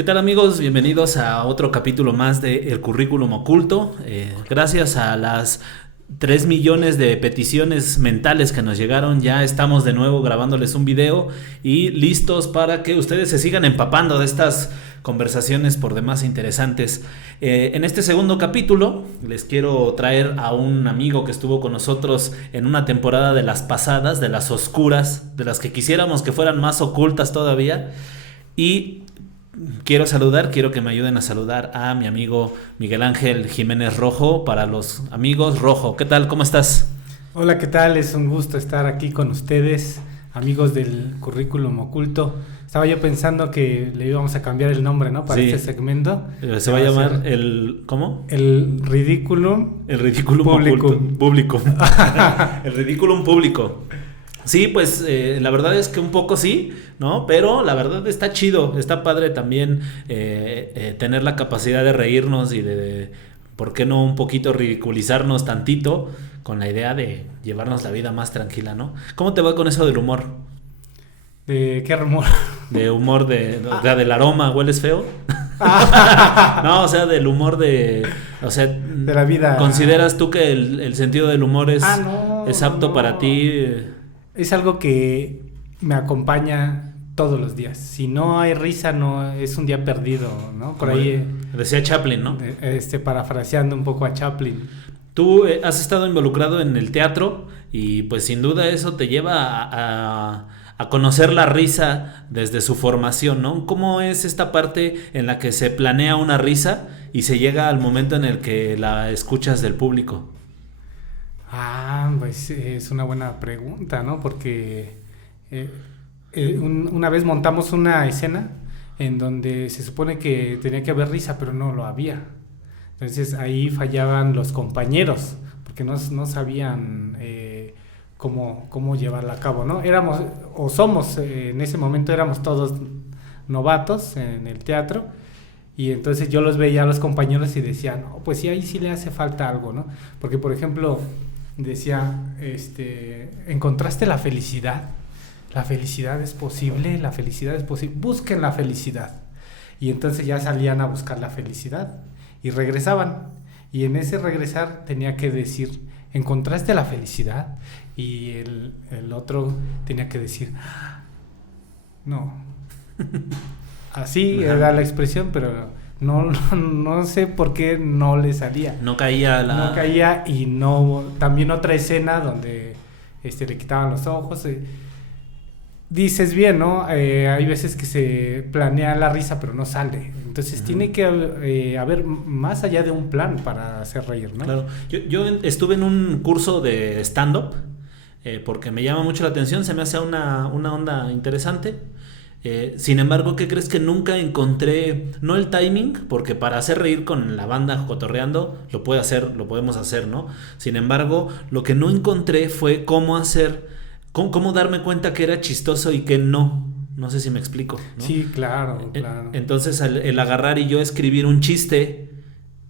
¿Qué tal, amigos? Bienvenidos a otro capítulo más de El Currículum Oculto. Gracias a las 3 millones de peticiones mentales que nos llegaron, ya estamos de nuevo grabándoles un video y listos para que ustedes se sigan empapando de estas conversaciones por demás interesantes. En este segundo capítulo les quiero traer a un amigo que estuvo con nosotros en una temporada de las pasadas, de las oscuras, de las que quisiéramos que fueran más ocultas todavía. Y quiero que me ayuden a saludar a mi amigo Miguel Ángel Jiménez Rojo. Para los amigos, Rojo, ¿qué tal? ¿Cómo estás? Hola, ¿qué tal? Es un gusto estar aquí con ustedes, amigos del Currículum Oculto. Estaba yo pensando que le íbamos a cambiar el nombre, ¿no? Para Sí. este segmento. Se va a llamar el... ¿Cómo? El Ridículum. El Ridículum Público. El Ridículum Público. Sí, pues la verdad es que un poco sí, ¿no? Pero la verdad está chido, está padre también tener la capacidad de reírnos y ¿por qué no un poquito ridiculizarnos tantito con la idea de llevarnos la vida más tranquila, ¿no? ¿Cómo te va con eso del humor? ¿De qué rumor? De humor del aroma, ¿hueles feo? No, o sea, del humor de la vida. ¿Consideras tú que el sentido del humor es apto para ti? Es algo que me acompaña todos los días. Si no hay risa, no es un día perdido, ¿no? Por ahí decía Chaplin, ¿no? Parafraseando un poco a Chaplin. Tú has estado involucrado en el teatro y pues sin duda eso te lleva a conocer la risa desde su formación, ¿no? ¿Cómo es esta parte en la que se planea una risa y se llega al momento en el que la escuchas del público? Pues es una buena pregunta, ¿no? Porque una vez montamos una escena en donde se supone que tenía que haber risa, pero no lo había. Entonces ahí fallaban los compañeros, porque no sabían cómo llevarla a cabo, ¿no? En ese momento éramos todos novatos en el teatro. Y entonces yo los veía a los compañeros y decía, no, pues sí, ahí sí le hace falta algo, ¿no? Porque, por ejemplo, decía, ¿encontraste la felicidad? La felicidad es posible, busquen la felicidad. Y entonces ya salían a buscar la felicidad y regresaban. Y en ese regresar tenía que decir, ¿encontraste la felicidad? Y el otro tenía que decir, no. Así era la expresión, pero no sé por qué no le salía. No caía y no. También otra escena donde le quitaban los ojos. Dices bien, ¿no? Hay veces que se planea la risa, pero no sale. Entonces tiene que haber más allá de un plan para hacer reír, ¿no? Claro. Yo estuve en un curso de stand-up porque me llama mucho la atención, se me hace una onda interesante. Sin embargo, ¿qué crees? Que nunca encontré, no el timing, porque para hacer reír con la banda cotorreando lo podemos hacer, ¿no? Sin embargo, lo que no encontré fue cómo darme cuenta que era chistoso y que no sé si me explico, ¿no? Sí, claro. Entonces el agarrar y yo escribir un chiste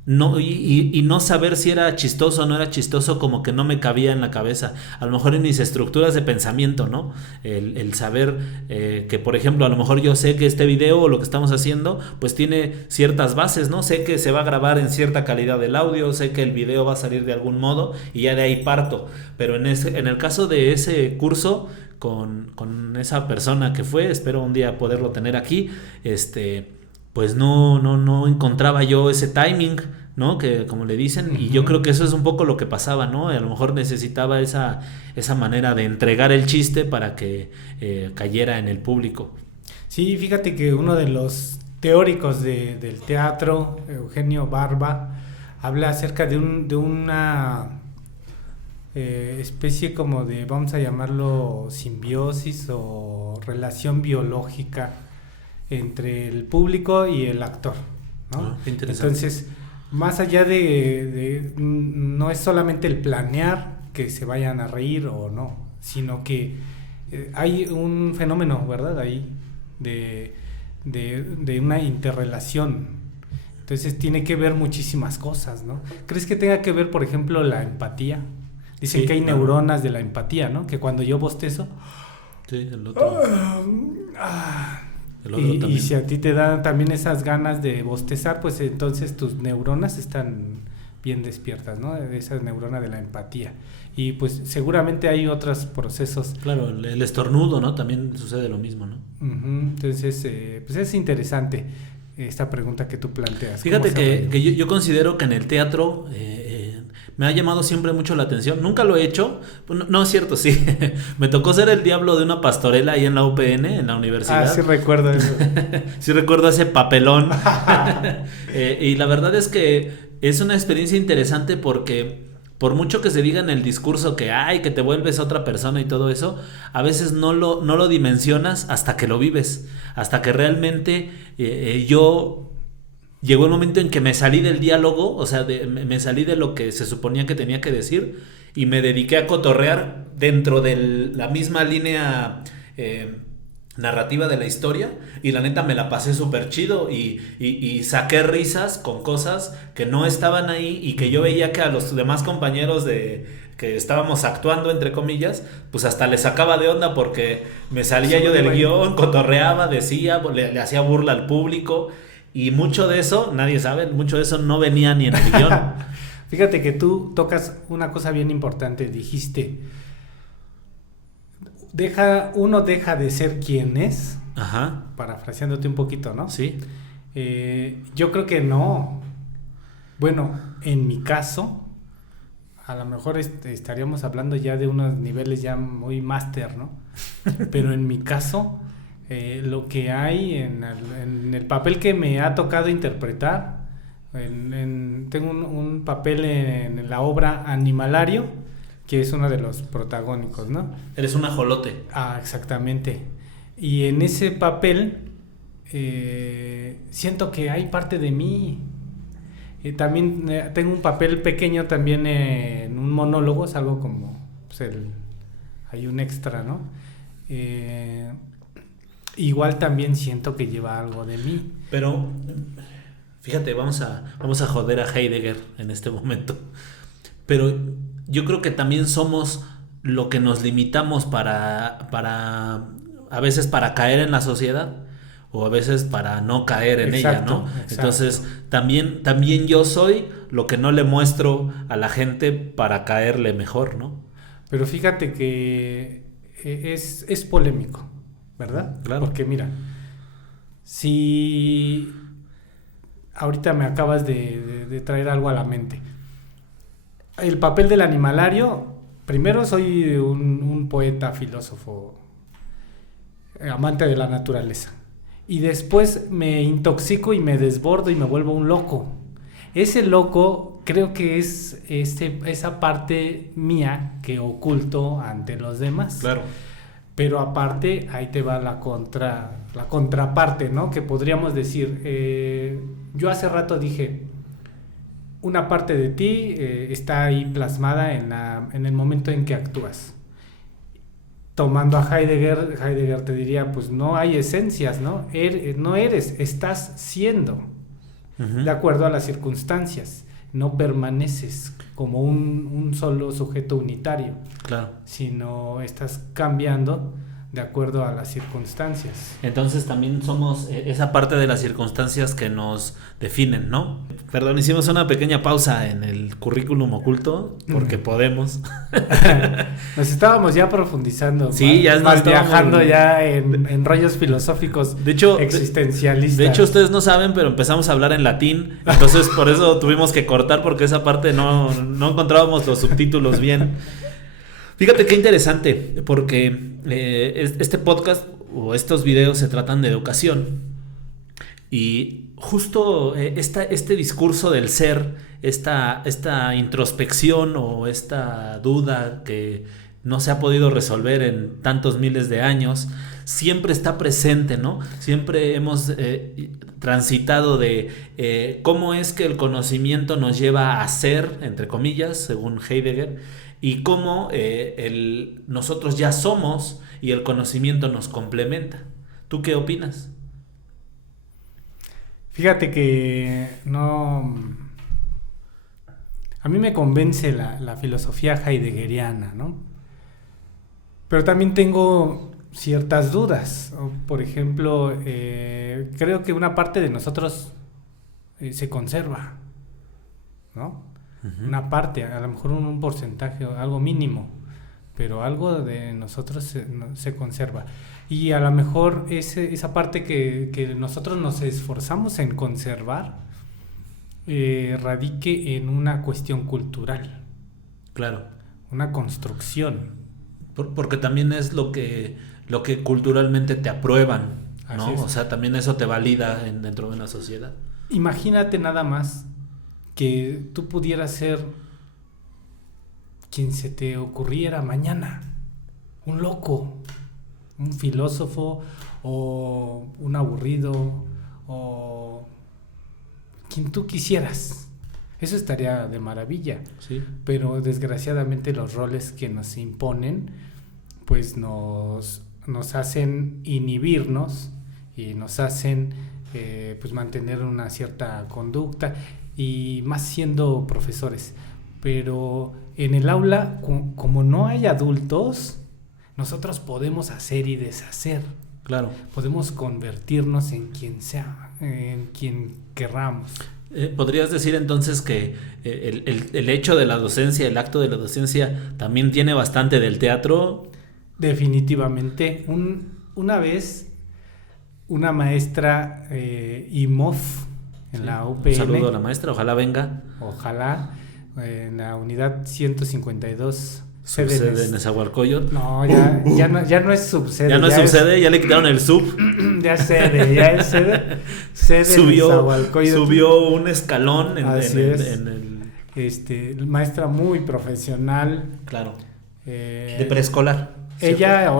y no saber si era chistoso o no era chistoso, como que no me cabía en la cabeza, a lo mejor en mis estructuras de pensamiento, ¿no? El saber que, por ejemplo, a lo mejor yo sé que este video o lo que estamos haciendo pues tiene ciertas bases, ¿no? Sé que se va a grabar en cierta calidad del audio, sé que el video va a salir de algún modo y ya de ahí parto, pero en el caso de ese curso con esa persona que fue, espero un día poderlo tener aquí, pues no encontraba yo ese timing, ¿no? Que como le dicen, y yo creo que eso es un poco lo que pasaba, ¿no? A lo mejor necesitaba esa manera de entregar el chiste para que cayera en el público. Sí, fíjate que uno de los teóricos del teatro, Eugenio Barba, habla acerca de una especie como de, vamos a llamarlo, simbiosis o relación biológica entre el público y el actor, ¿no? Entonces, más allá de no es solamente el planear que se vayan a reír o no, sino que hay un fenómeno, ¿verdad? Ahí de una interrelación. Entonces tiene que ver muchísimas cosas, ¿no? ¿Crees que tenga que ver, por ejemplo, la empatía? Dicen que hay neuronas de la empatía, ¿no? Que cuando yo bostezo, sí, el otro. El otro Y también. si a ti te dan también esas ganas de bostezar, pues entonces tus neuronas están bien despiertas, ¿no? Esa neurona de la empatía. Y pues seguramente hay otros procesos. Claro, el estornudo, ¿no? También sucede lo mismo, ¿no? Entonces, pues es interesante esta pregunta que tú planteas. ¿Cómo Fíjate se que, aprende? que yo considero que en el teatro me ha llamado siempre mucho la atención. Nunca lo he hecho. No, no es cierto, sí. Me tocó ser el diablo de una pastorela ahí en la UPN, en la universidad. Ah, sí recuerdo eso. Sí recuerdo ese papelón. Y la verdad es que es una experiencia interesante porque por mucho que se diga en el discurso que ay, que te vuelves otra persona y todo eso, a veces no lo dimensionas hasta que lo vives, hasta que realmente yo llegó el momento en que me salí del diálogo, o sea, me salí de lo que se suponía que tenía que decir y me dediqué a cotorrear dentro de la misma línea narrativa de la historia y la neta me la pasé súper chido y saqué risas con cosas que no estaban ahí y que yo veía que a los demás compañeros que estábamos actuando entre comillas, pues hasta les sacaba de onda porque me salía Sí, yo del bueno. guión, cotorreaba, decía, le hacía burla al público y mucho de eso, nadie sabe, mucho de eso no venía ni en el guión. Fíjate que tú tocas una cosa bien importante. Dijiste, uno deja de ser quien es, Ajá, parafraseándote un poquito, ¿no? sí, Yo creo que no. Bueno, en mi caso, a lo mejor estaríamos hablando ya de unos niveles ya muy máster, ¿no? Pero en mi caso, lo que hay en el papel que me ha tocado interpretar, tengo un papel en la obra Animalario, que es uno de los protagónicos, ¿no? eres un ajolote. Ah, exactamente. Y en ese papel siento que hay parte de mí. También tengo un papel pequeño también en un monólogo, es algo como, pues hay un extra, ¿no? Igual también siento que lleva algo de mí. Pero, fíjate, vamos a joder a Heidegger en este momento. Pero yo creo que también somos lo que nos limitamos a veces para caer en la sociedad o a veces para no caer en ella, ¿no? Exacto. Entonces, también yo soy lo que no le muestro a la gente para caerle mejor, ¿no? Pero fíjate que es polémico, ¿verdad? Claro. Porque mira, si ahorita me acabas de traer algo a la mente. El papel del animalario, primero soy un poeta, filósofo, amante de la naturaleza. Y después me intoxico y me desbordo y me vuelvo un loco. Ese loco creo que es esa parte mía que oculto ante los demás. Claro. Pero aparte, ahí te va la contraparte, ¿no? Que podríamos decir, yo hace rato dije, una parte de ti está ahí plasmada en el momento en que actúas. Tomando a Heidegger te diría, pues no hay esencias, ¿no? No eres, estás siendo, Uh-huh. de acuerdo a las circunstancias. No permaneces como un solo sujeto unitario, Claro. sino estás cambiando de acuerdo a las circunstancias. Entonces también somos esa parte de las circunstancias que nos definen, ¿no? Perdón, hicimos una pequeña pausa en el currículum oculto porque podemos. Nos estábamos ya profundizando, Sí, ya nos más estábamos- viajando ya en rollos filosóficos De hecho, existencialistas. De hecho, ustedes no saben, pero empezamos a hablar en latín, entonces por eso tuvimos que cortar porque esa parte no encontrábamos los subtítulos bien. Fíjate qué interesante, porque este podcast o estos videos se tratan de educación y justo este discurso del ser, esta introspección o esta duda que no se ha podido resolver en tantos miles de años, siempre está presente, ¿no? Siempre hemos transitado de cómo es que el conocimiento nos lleva a ser, entre comillas, según Heidegger, y cómo nosotros ya somos y el conocimiento nos complementa. ¿Tú qué opinas? Fíjate que no... A mí me convence la filosofía heideggeriana, ¿no? Pero también tengo ciertas dudas. O, por ejemplo, creo que una parte de nosotros se conserva, ¿no? Ujú. Una parte, a lo mejor un porcentaje, algo mínimo, pero algo de nosotros se conserva. Y a lo mejor esa parte que nosotros nos esforzamos en conservar radique en una cuestión cultural, Claro. una construcción. Porque también es lo que culturalmente te aprueban, ¿no? Así es. O sea, también eso te valida dentro de una sociedad. Imagínate nada más que tú pudieras ser quien se te ocurriera mañana, un loco, un filósofo o un aburrido o quien tú quisieras. Eso estaría de maravilla, Sí. pero desgraciadamente los roles que nos imponen pues nos hacen inhibirnos y nos hacen pues mantener una cierta conducta, y más siendo profesores. Pero en el aula, como no hay adultos, nosotros podemos hacer y deshacer, Claro. podemos convertirnos en quien sea, en quien querramos. ¿Podrías decir entonces que el hecho de la docencia, el acto de la docencia, también tiene bastante del teatro? Definitivamente. Una vez, una maestra IMOF en la UPN. Un saludo a la maestra, ojalá venga. Ojalá, en la unidad 152. Subsede en Nezahualcóyotl. No, ya no es subsede. Ya no es subsede, ya le quitaron el sub. Ya es sede. Sede Subió un escalón Así es. en el... Maestra muy profesional. Claro. De preescolar. Ella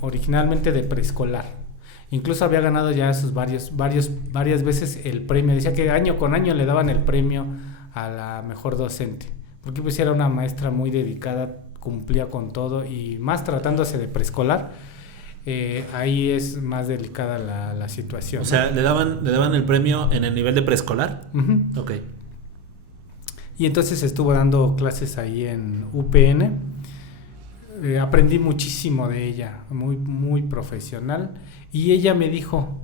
originalmente de preescolar. Incluso había ganado ya sus varias veces el premio. Decía que año con año le daban el premio a la mejor docente, porque pues era una maestra muy dedicada, cumplía con todo, y más tratándose de preescolar, ahí es más delicada la situación. O sea, ¿le daban el premio en el nivel de preescolar? Uh-huh. Ok. Y entonces estuvo dando clases ahí en UPN. Aprendí muchísimo de ella, muy, muy profesional. Y ella me dijo,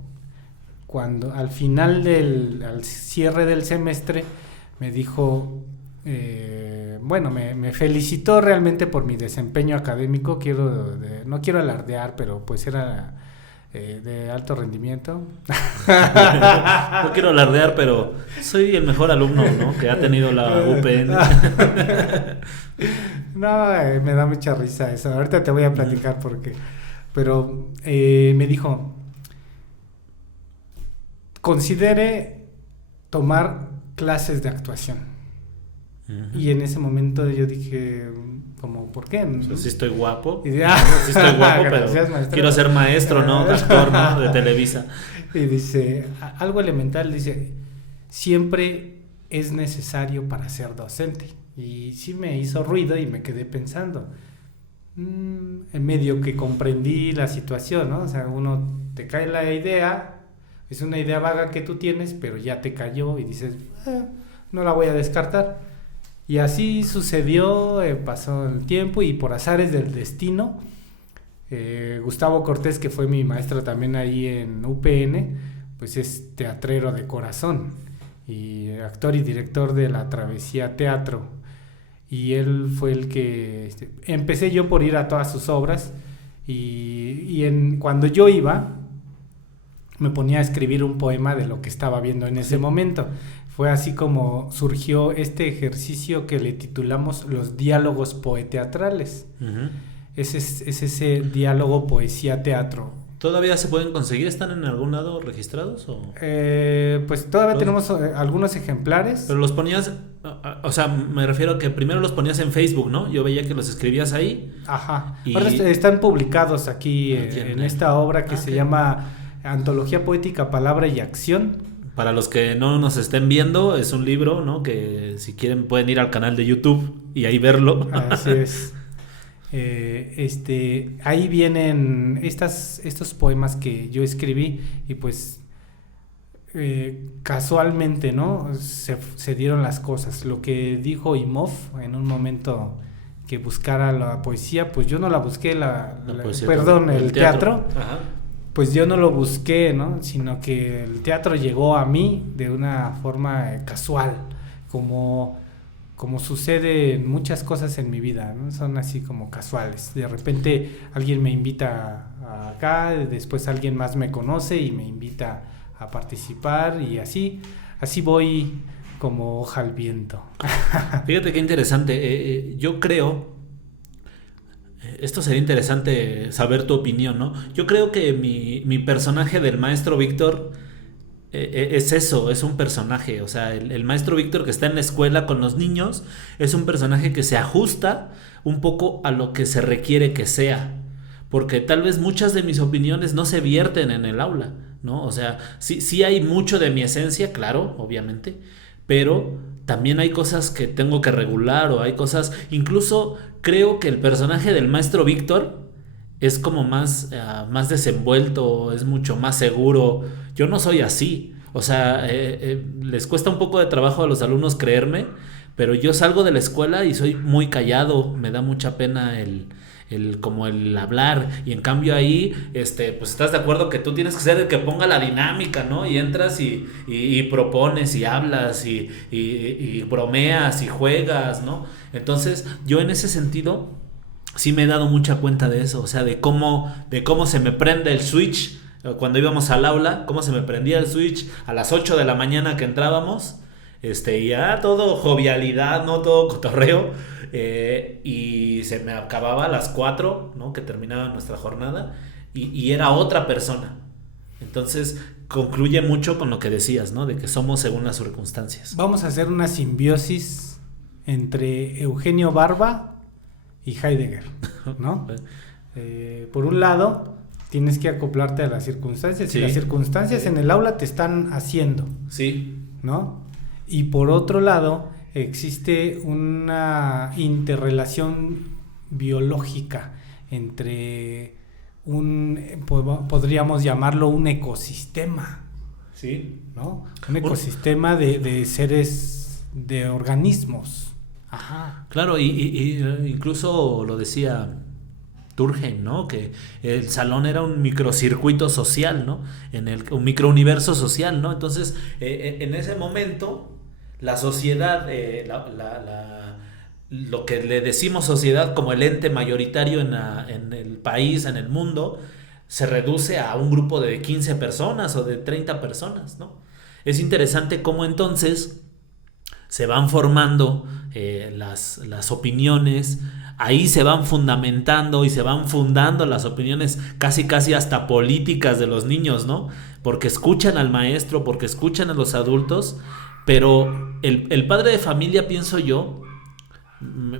cuando al final al cierre del semestre, me dijo, bueno, me felicitó realmente por mi desempeño académico. No quiero alardear, pero pues era de alto rendimiento. No quiero alardear, pero soy el mejor alumno, ¿no?, que ha tenido la UPN. No, me da mucha risa eso. Ahorita te voy a platicar por qué. Pero me dijo, considere tomar clases de actuación. Uh-huh. Y en ese momento yo dije, como, ¿por qué? Pues sí estoy guapo. Sí estoy guapo, gracias, pero quiero ser maestro, ¿no? Actor, ¿no? De Televisa. Y dice, algo elemental, dice, siempre es necesario para ser docente. Y sí me hizo ruido y me quedé pensando. En medio que comprendí la situación, ¿no? O sea, uno te cae la idea, es una idea vaga que tú tienes, pero ya te cayó y dices, no la voy a descartar. Y así sucedió, pasó el tiempo y por azares del destino, Gustavo Cortés, que fue mi maestro también ahí en UPN, pues es teatrero de corazón y actor y director de La Travesía Teatro. Y él fue el que... empecé yo por ir a todas sus obras cuando yo iba, me ponía a escribir un poema de lo que estaba viendo en ese momento. Fue así como surgió este ejercicio que le titulamos los diálogos poeteatrales. Uh-huh. Es ese diálogo poesía-teatro. ¿Todavía se pueden conseguir? ¿Están en algún lado registrados? ¿O? Pues todavía tenemos algunos ejemplares. Pero los ponías, o sea, me refiero a que primero los ponías en Facebook, ¿no? Yo veía que los escribías ahí. Ajá. Ahora están publicados aquí en esta obra que se llama Antología Poética, Palabra y Acción. Para los que no nos estén viendo, es un libro, ¿no? Que si quieren pueden ir al canal de YouTube y ahí verlo. Así es. Ahí vienen estos poemas que yo escribí y pues casualmente, ¿no? Se dieron las cosas. Lo que dijo Imhoff en un momento que buscara la poesía, pues yo no la busqué, poesía, perdón, el teatro. Ajá. Pues yo no lo busqué, ¿no? Sino que el teatro llegó a mí de una forma casual, como sucede en muchas cosas en mi vida, ¿no? Son así como casuales. De repente alguien me invita acá, después alguien más me conoce y me invita a participar y así voy como hoja al viento. Fíjate qué interesante. Yo creo, esto sería interesante saber tu opinión, ¿no? Yo creo que mi personaje del maestro Víctor es eso, es un personaje. O sea, el maestro Víctor que está en la escuela con los niños es un personaje que se ajusta un poco a lo que se requiere que sea. Porque tal vez muchas de mis opiniones no se vierten en el aula, ¿no? O sea, sí hay mucho de mi esencia, claro, obviamente, pero también hay cosas que tengo que regular o hay cosas, incluso creo que el personaje del maestro Víctor es como más desenvuelto, es mucho más seguro. Yo no soy así, o sea, les cuesta un poco de trabajo a los alumnos creerme, pero yo salgo de la escuela y soy muy callado, me da mucha pena el hablar, y en cambio ahí pues estás de acuerdo que tú tienes que ser el que ponga la dinámica, ¿no? Y entras y propones y hablas y bromeas y juegas, ¿no? Entonces yo en ese sentido sí me he dado mucha cuenta de eso, o sea, de cómo se me prende el switch cuando íbamos al aula, cómo se me prendía el switch a las 8 de la mañana que entrábamos, y ya todo jovialidad, ¿no? Todo cotorreo. Y se me acababa a las 4, ¿no? Que terminaba nuestra jornada y era otra persona. Entonces concluye mucho con lo que decías, ¿no? De que somos según las circunstancias. Vamos a hacer una simbiosis entre Eugenio Barba y Heidegger, ¿no? Por un lado, tienes que acoplarte a las circunstancias, sí, y las circunstancias sí. En el aula te están haciendo, sí, ¿no? Y por otro lado, existe una interrelación biológica entre podríamos llamarlo un ecosistema, sí, ¿no? Un ecosistema de seres, de organismos. Ajá. Claro, y incluso lo decía Durkheim, ¿no? Que el salón era un microcircuito social, ¿no? Un microuniverso social, ¿no? Entonces, en ese momento la sociedad, lo que le decimos sociedad como el ente mayoritario en el país, en el mundo, se reduce a un grupo de 15 personas o de 30 personas, ¿no? Es interesante cómo entonces se van formando las opiniones, ahí se van fundamentando y se van fundando las opiniones casi hasta políticas de los niños, ¿no? Porque escuchan al maestro, porque escuchan a los adultos. Pero el padre de familia, pienso yo,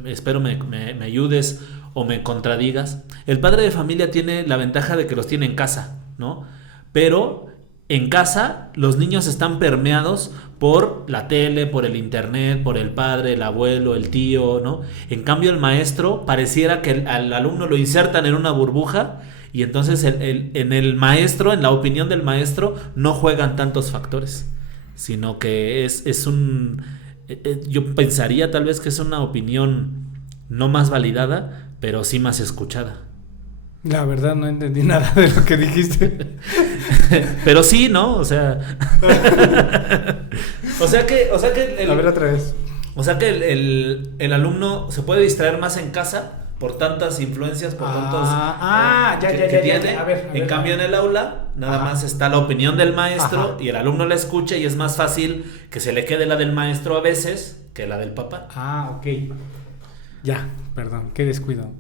espero me ayudes o me contradigas, el padre de familia tiene la ventaja de que los tiene en casa, ¿no? Pero en casa los niños están permeados por la tele, por el internet, por el padre, el abuelo, el tío, ¿no? En cambio el maestro pareciera que al alumno lo insertan en una burbuja y entonces en el maestro, en la opinión del maestro, no juegan tantos factores, sino que es un... yo pensaría tal vez que es una opinión no más validada, pero sí más escuchada. La verdad no entendí nada de lo que dijiste. Pero sí, ¿no? O sea... o sea que a ver otra vez. O sea que el alumno se puede distraer más en casa por tantas influencias, por tantos que tiene. A ver, en cambio en el aula nada más está la opinión del maestro y el alumno la escucha y es más fácil que se le quede la del maestro a veces que la del papá. Ok. Ya, perdón, qué descuido.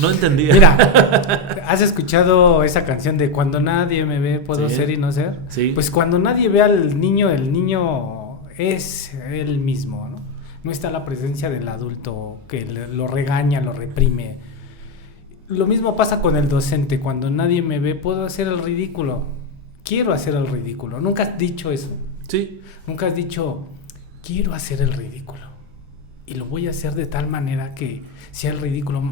No entendía. Mira, ¿has escuchado esa canción de Cuando nadie me ve puedo ser y no ser? Sí. Pues cuando nadie ve al niño, el niño es él mismo, ¿no? No está la presencia del adulto que lo regaña, lo reprime. Lo mismo pasa con el docente. Cuando nadie me ve, puedo hacer el ridículo. Quiero hacer el ridículo. ¿Nunca has dicho eso? Sí. Nunca has dicho, quiero hacer el ridículo. Y lo voy a hacer de tal manera que sea el ridículo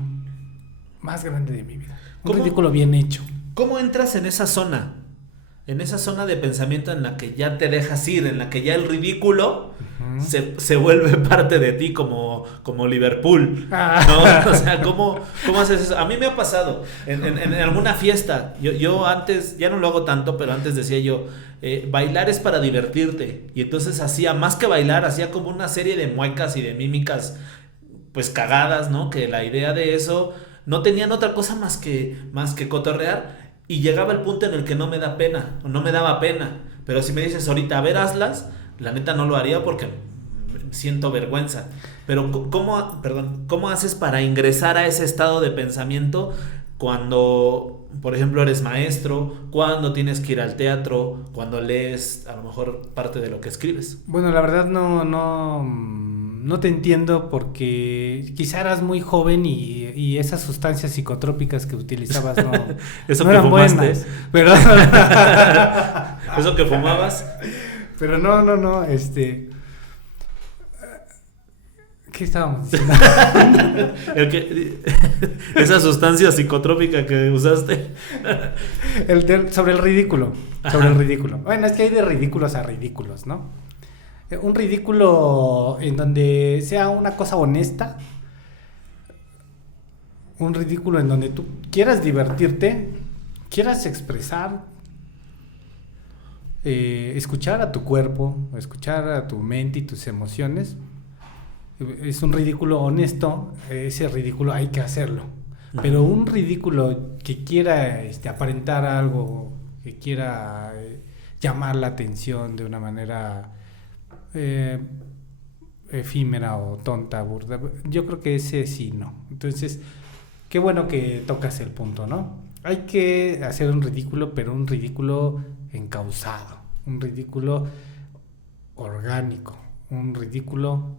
más grande de mi vida. Un ridículo bien hecho. ¿Cómo entras en esa zona? En esa zona de pensamiento en la que ya te dejas ir, en la que ya el ridículo se vuelve parte de ti como Liverpool, ¿no? O sea, ¿cómo haces eso? A mí me ha pasado en alguna fiesta. Yo antes, ya no lo hago tanto, pero antes decía yo, bailar es para divertirte. Y entonces hacía, más que bailar, hacía como una serie de muecas y de mímicas, pues cagadas, ¿no? Que la idea de eso no tenían otra cosa más que cotorrear. Y llegaba el punto en el que no me da pena, o no me daba pena. Pero si me dices ahorita, a ver, hazlas, la neta no lo haría porque siento vergüenza. Pero ¿cómo haces para ingresar a ese estado de pensamiento cuando, por ejemplo, eres maestro, cuando tienes que ir al teatro, cuando lees a lo mejor parte de lo que escribes? Bueno, la verdad no te entiendo porque quizá eras muy joven y esas sustancias psicotrópicas que utilizabas Eso no que eran fumaste. buenas. Pero Eso que fumabas. Pero no, ¿qué estábamos diciendo? Esa sustancia psicotrópica que usaste. Sobre el ridículo. Ajá. Sobre el ridículo. Bueno, es que hay de ridículos a ridículos, ¿no? Un ridículo en donde sea una cosa honesta. Un ridículo en donde tú quieras divertirte, quieras expresar, escuchar a tu cuerpo, escuchar a tu mente y tus emociones. Es un ridículo honesto, ese ridículo hay que hacerlo. Pero un ridículo que quiera aparentar algo, que quiera llamar la atención de una manera efímera o tonta, burda, yo creo que ese sí no. Entonces, qué bueno que tocas el punto, ¿no? Hay que hacer un ridículo, pero un ridículo encauzado, un ridículo orgánico, un ridículo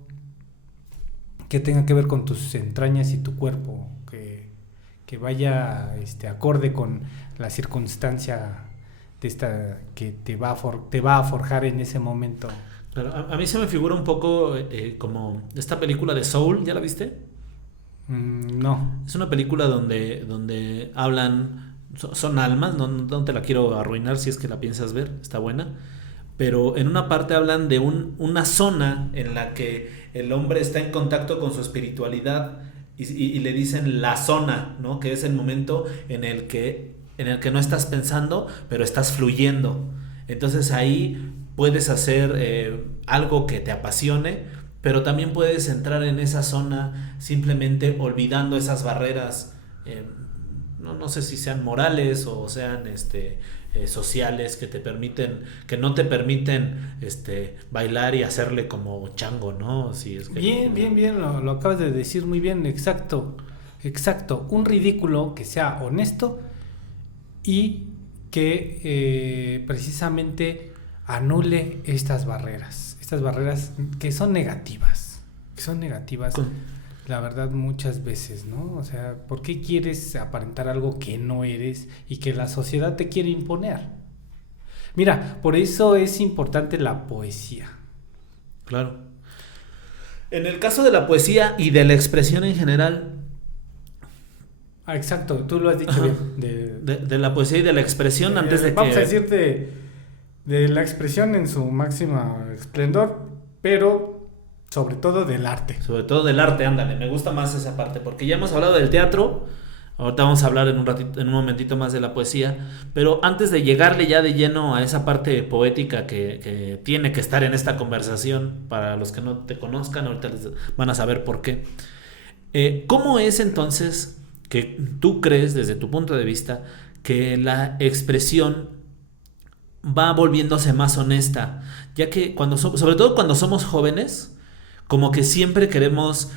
que tenga que ver con tus entrañas y tu cuerpo, que vaya acorde con la circunstancia de esta que te va a forjar en ese momento. Claro, a mí se me figura un poco como esta película de Soul, ¿ya la viste? No. Es una película donde hablan, son almas, no te la quiero arruinar si es que la piensas ver, está buena. Pero en una parte hablan de una zona en la que el hombre está en contacto con su espiritualidad y le dicen la zona, ¿no? Que es el momento en el que no estás pensando, pero estás fluyendo. Entonces ahí puedes hacer algo que te apasione, pero también puedes entrar en esa zona simplemente olvidando esas barreras, no sé si sean morales o sean sociales que no te permiten bailar y hacerle como chango, ¿no? Si es que Bien, lo acabas de decir muy bien, exacto, un ridículo que sea honesto y que precisamente anule estas barreras que son negativas, la verdad, muchas veces, ¿no? O sea, ¿por qué quieres aparentar algo que no eres y que la sociedad te quiere imponer? Mira, por eso es importante la poesía. Claro. En el caso de la poesía y de la expresión en general. Exacto, tú lo has dicho. Ajá. bien. De la poesía y de la expresión antes de vamos que... a decir de la expresión en su máximo esplendor, pero sobre todo del arte. Sobre todo del arte, ándale, me gusta más esa parte, porque ya hemos hablado del teatro, ahorita vamos a hablar en un momentito más de la poesía, pero antes de llegarle ya de lleno a esa parte poética que tiene que estar en esta conversación, para los que no te conozcan, ahorita les van a saber por qué. ¿Cómo es entonces que tú crees, desde tu punto de vista, que la expresión va volviéndose más honesta? Ya que sobre todo cuando somos jóvenes, como que siempre queremos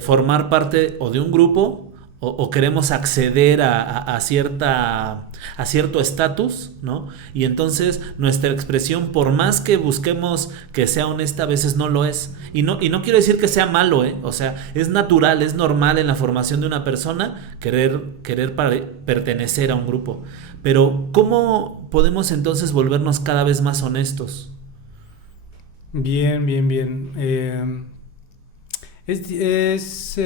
formar parte o de un grupo o queremos acceder a cierto estatus, ¿no? Y entonces nuestra expresión, por más que busquemos que sea honesta, a veces no lo es. Y no quiero decir que sea malo, ¿eh? O sea, es natural, es normal en la formación de una persona querer pertenecer a un grupo. Pero ¿cómo podemos entonces volvernos cada vez más honestos? Bien. Es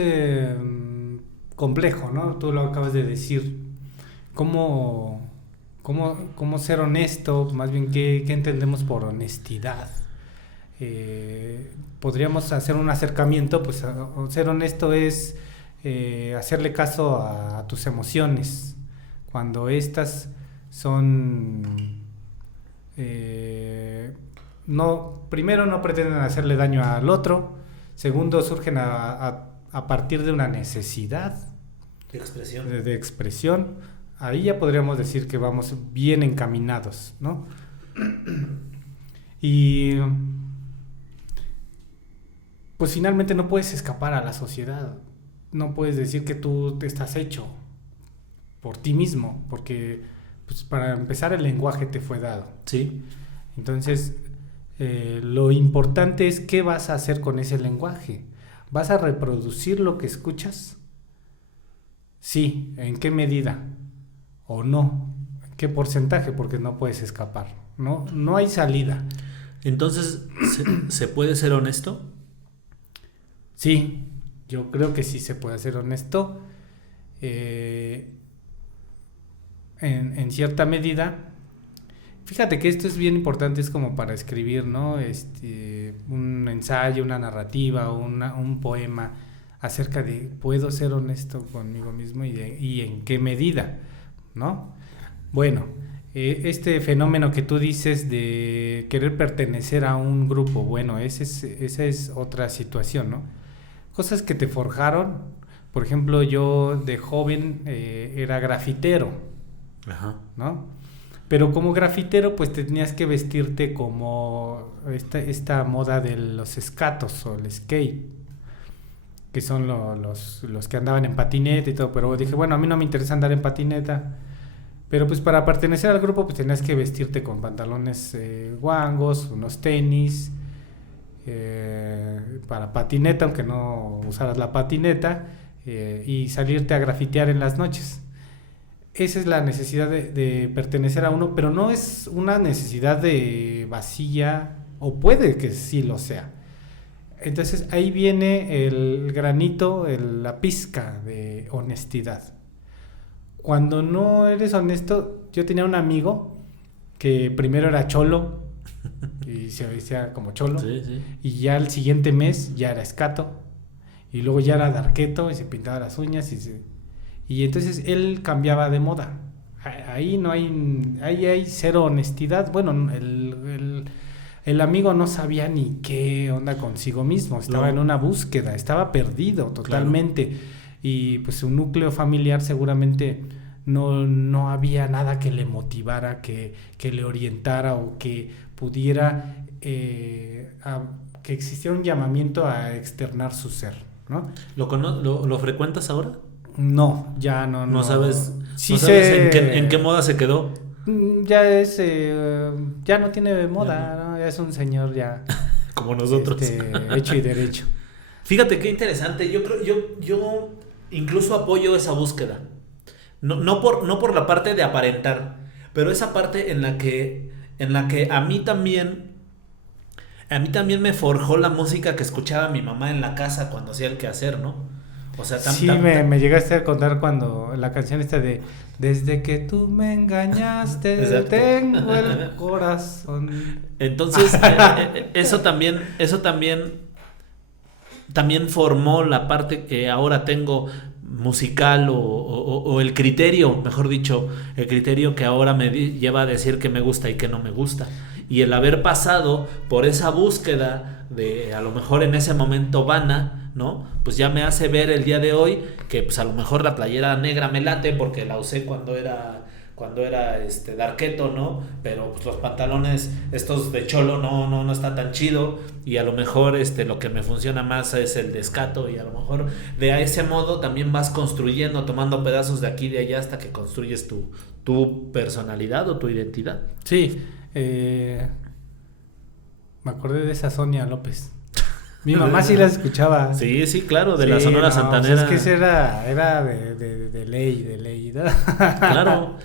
complejo, ¿no? Tú lo acabas de decir. ¿Cómo ser honesto? Más bien, ¿qué entendemos por honestidad? podríamos hacer un acercamiento, pues ser honesto es hacerle caso a tus emociones. Cuando estas son... primero, no pretenden hacerle daño al otro. Segundo, surgen a partir de una necesidad De expresión. de expresión. Ahí ya podríamos decir que vamos bien encaminados, ¿no? Y pues finalmente no puedes escapar a la sociedad. No puedes decir que tú te estás hecho por ti mismo, porque pues, para empezar el lenguaje te fue dado. Sí. Entonces, lo importante es qué vas a hacer con ese lenguaje. ¿Vas a reproducir lo que escuchas? Sí, ¿en qué medida? ¿O no? ¿En qué porcentaje? Porque no puedes escapar. No hay salida. Entonces, ¿se puede ser honesto? Sí, yo creo que sí se puede ser honesto. En cierta medida. Fíjate que esto es bien importante, es como para escribir, ¿no? Un ensayo, una narrativa, un poema acerca de ¿puedo ser honesto conmigo mismo y en qué medida? ¿No? Bueno, este fenómeno que tú dices de querer pertenecer a un grupo, bueno, esa es otra situación, ¿no? Cosas que te forjaron. Por ejemplo, yo de joven era grafitero, Ajá. ¿no? Pero como grafitero, pues tenías que vestirte como esta moda de los skatos o el skate, que son los que andaban en patineta y todo. Pero dije, bueno, a mí no me interesa andar en patineta. Pero pues para pertenecer al grupo, pues tenías que vestirte con pantalones guangos, unos tenis, para patineta, aunque no usaras la patineta, y salirte a grafitear en las noches. Esa es la necesidad de pertenecer a uno, pero no es una necesidad de vacía, o puede que sí lo sea. Entonces ahí viene el granito, la pizca de honestidad. Cuando no eres honesto, yo tenía un amigo que primero era cholo y se vestía como cholo, Sí, sí. y ya el siguiente mes ya era escato, y luego ya era darketo y se pintaba las uñas y entonces él cambiaba de moda. Ahí no hay, ahí hay cero honestidad. Bueno, el amigo no sabía ni qué onda consigo mismo, estaba en una búsqueda, estaba perdido totalmente. Claro. Y pues su núcleo familiar seguramente no había nada que le motivara, que le orientara o que pudiera, que existiera un llamamiento a externar su ser, ¿no? ¿Lo frecuentas ahora? No, ya no. ¿No sabes, sí no sabes en qué moda se quedó? Ya ya no tiene moda, ¿no? Ya es un señor ya como nosotros, hecho y derecho. Fíjate qué interesante. Yo incluso apoyo esa búsqueda. No por la parte de aparentar, pero esa parte en la que a mí también me forjó la música que escuchaba mi mamá en la casa cuando hacía el quehacer, ¿no? O sea, me llegaste a contar cuando la canción esta de desde que tú me engañaste tengo el corazón. Entonces eso también formó la parte que ahora tengo musical o el criterio, mejor dicho, el criterio que ahora me lleva a decir que me gusta y que no me gusta. Y el haber pasado por esa búsqueda de a lo mejor en ese momento vana, ¿no? Pues ya me hace ver el día de hoy que pues a lo mejor la playera negra me late porque la usé cuando era darketo, ¿no? Pero pues los pantalones estos de cholo no está tan chido y a lo mejor lo que me funciona más es el de escato y a lo mejor de ese modo también vas construyendo, tomando pedazos de aquí y de allá hasta que construyes tu personalidad o tu identidad. Sí, me acordé de esa Sonia López. Mi mamá sí la escuchaba. Sí, claro, de la Sonora Santanera. Es que ese era de ley. ¿no? Claro.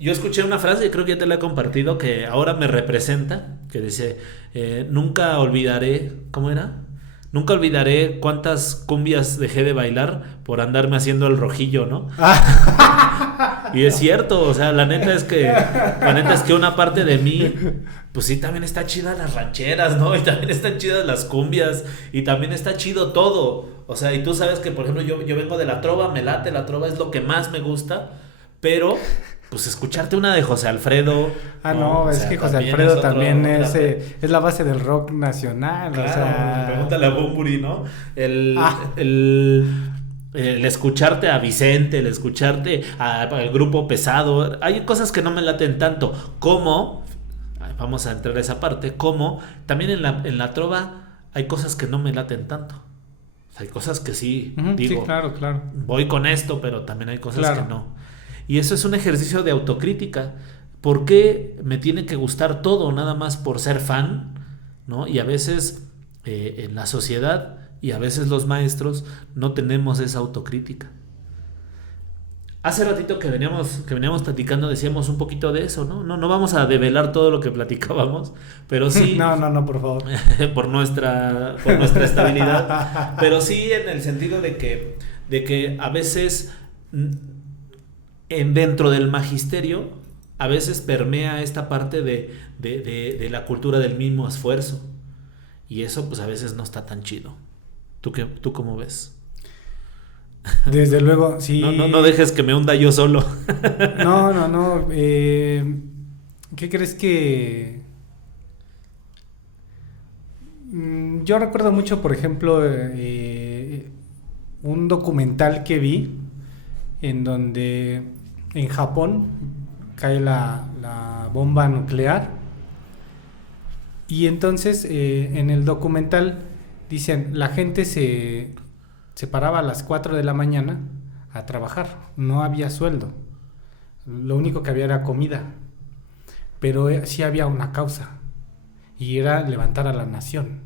Yo escuché una frase, y creo que ya te la he compartido, que ahora me representa, que dice, nunca olvidaré, ¿cómo era? Nunca olvidaré cuántas cumbias dejé de bailar por andarme haciendo el rojillo, ¿no? Y es cierto, o sea, la neta es que una parte de mí, pues sí, también está chida las rancheras, ¿no? Y también están chidas las cumbias, y también está chido todo. O sea, y tú sabes que, por ejemplo, yo vengo de la trova, me late, la trova es lo que más me gusta, pero pues escucharte una de José Alfredo. No, es que José Alfredo también es la base del rock nacional. Claro, o sea... pregúntale a Bunbury, ¿no? El escucharte a Vicente, el escucharte al grupo Pesado. Hay cosas que no me laten tanto, como, vamos a entrar a esa parte, como también en la trova hay cosas que no me laten tanto. O sea, hay cosas que sí, digo, sí, claro. voy con esto, pero también hay cosas Claro. que no. Y eso es un ejercicio de autocrítica. ¿Por qué me tiene que gustar todo nada más por ser fan? ¿No? Y a veces en la sociedad y a veces los maestros no tenemos esa autocrítica. Hace ratito que veníamos platicando, decíamos un poquito de eso, ¿no? No vamos a develar todo lo que platicábamos, pero sí No, por favor. por nuestra estabilidad, pero sí en el sentido de que a veces dentro del magisterio a veces permea esta parte de la cultura del mismo esfuerzo, y eso pues a veces no está tan chido. ¿Tú cómo ves? Desde luego, sí. No dejes que me hunda yo solo. No. ¿Qué crees que...? Yo recuerdo mucho, por ejemplo, un documental que vi en donde en Japón cae la bomba nuclear, y entonces en el documental dicen, la gente se paraba a las 4 de la mañana a trabajar, no había sueldo, lo único que había era comida, pero sí había una causa, y era levantar a la nación.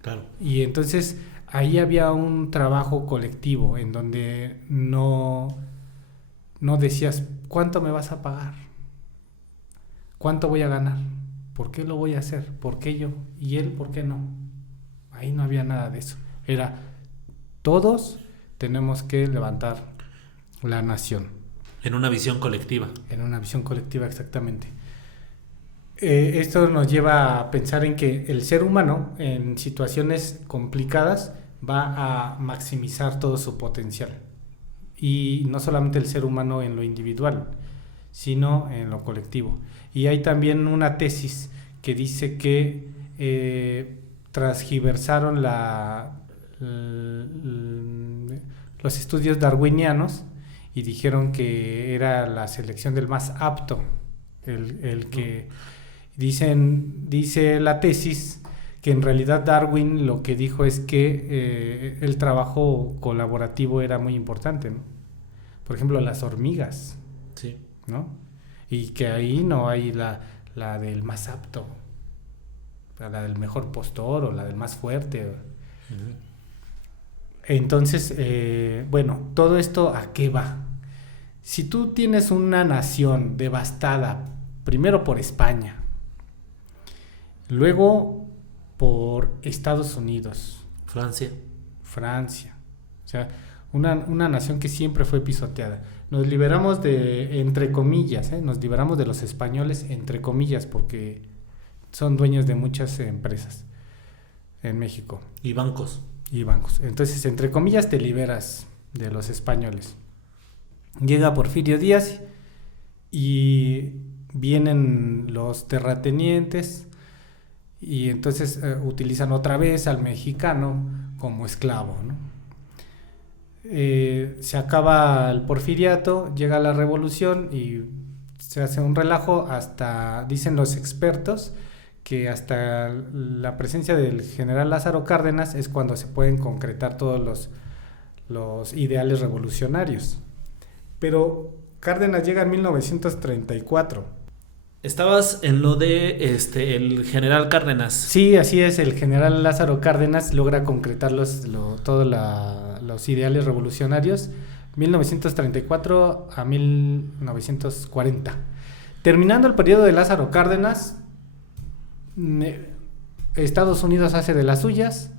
Claro. Y entonces ahí había un trabajo colectivo en donde no decías, ¿cuánto me vas a pagar? ¿Cuánto voy a ganar? ¿Por qué lo voy a hacer? ¿Por qué yo? ¿Y él por qué no? Ahí no había nada de eso. Era, todos tenemos que levantar la nación. En una visión colectiva. En una visión colectiva, exactamente. Esto nos lleva a pensar en que el ser humano en situaciones complicadas va a maximizar todo su potencial. Y no solamente el ser humano en lo individual, sino en lo colectivo. Y hay también una tesis que dice que transgiversaron los estudios darwinianos y dijeron que era la selección del más apto, el que dice la tesis que en realidad Darwin lo que dijo es que el trabajo colaborativo era muy importante, ¿no? Por ejemplo, las hormigas, Sí. ¿no? Y que ahí no hay la del más apto, la del mejor postor o la del más fuerte. Uh-huh. Entonces, bueno, todo esto ¿a qué va? Si tú tienes una nación devastada, primero por España, luego por Estados Unidos, Francia. o sea, una nación que siempre fue pisoteada. Nos liberamos entre comillas, nos liberamos de los españoles, entre comillas, porque son dueños de muchas empresas en México. Y bancos. Y bancos. Entonces, entre comillas, te liberas de los españoles. Llega Porfirio Díaz y vienen los terratenientes y entonces utilizan otra vez al mexicano como esclavo, ¿no? Se acaba el porfiriato, llega la revolución y se hace un relajo hasta, dicen los expertos, que hasta la presencia del general Lázaro Cárdenas es cuando se pueden concretar todos los ideales revolucionarios. Pero Cárdenas llega en 1934. Estabas en lo de el general Cárdenas. Sí, así es, el general Lázaro Cárdenas logra concretar todos los ideales revolucionarios 1934 a 1940. Terminando el periodo de Lázaro Cárdenas, Estados Unidos hace de las suyas,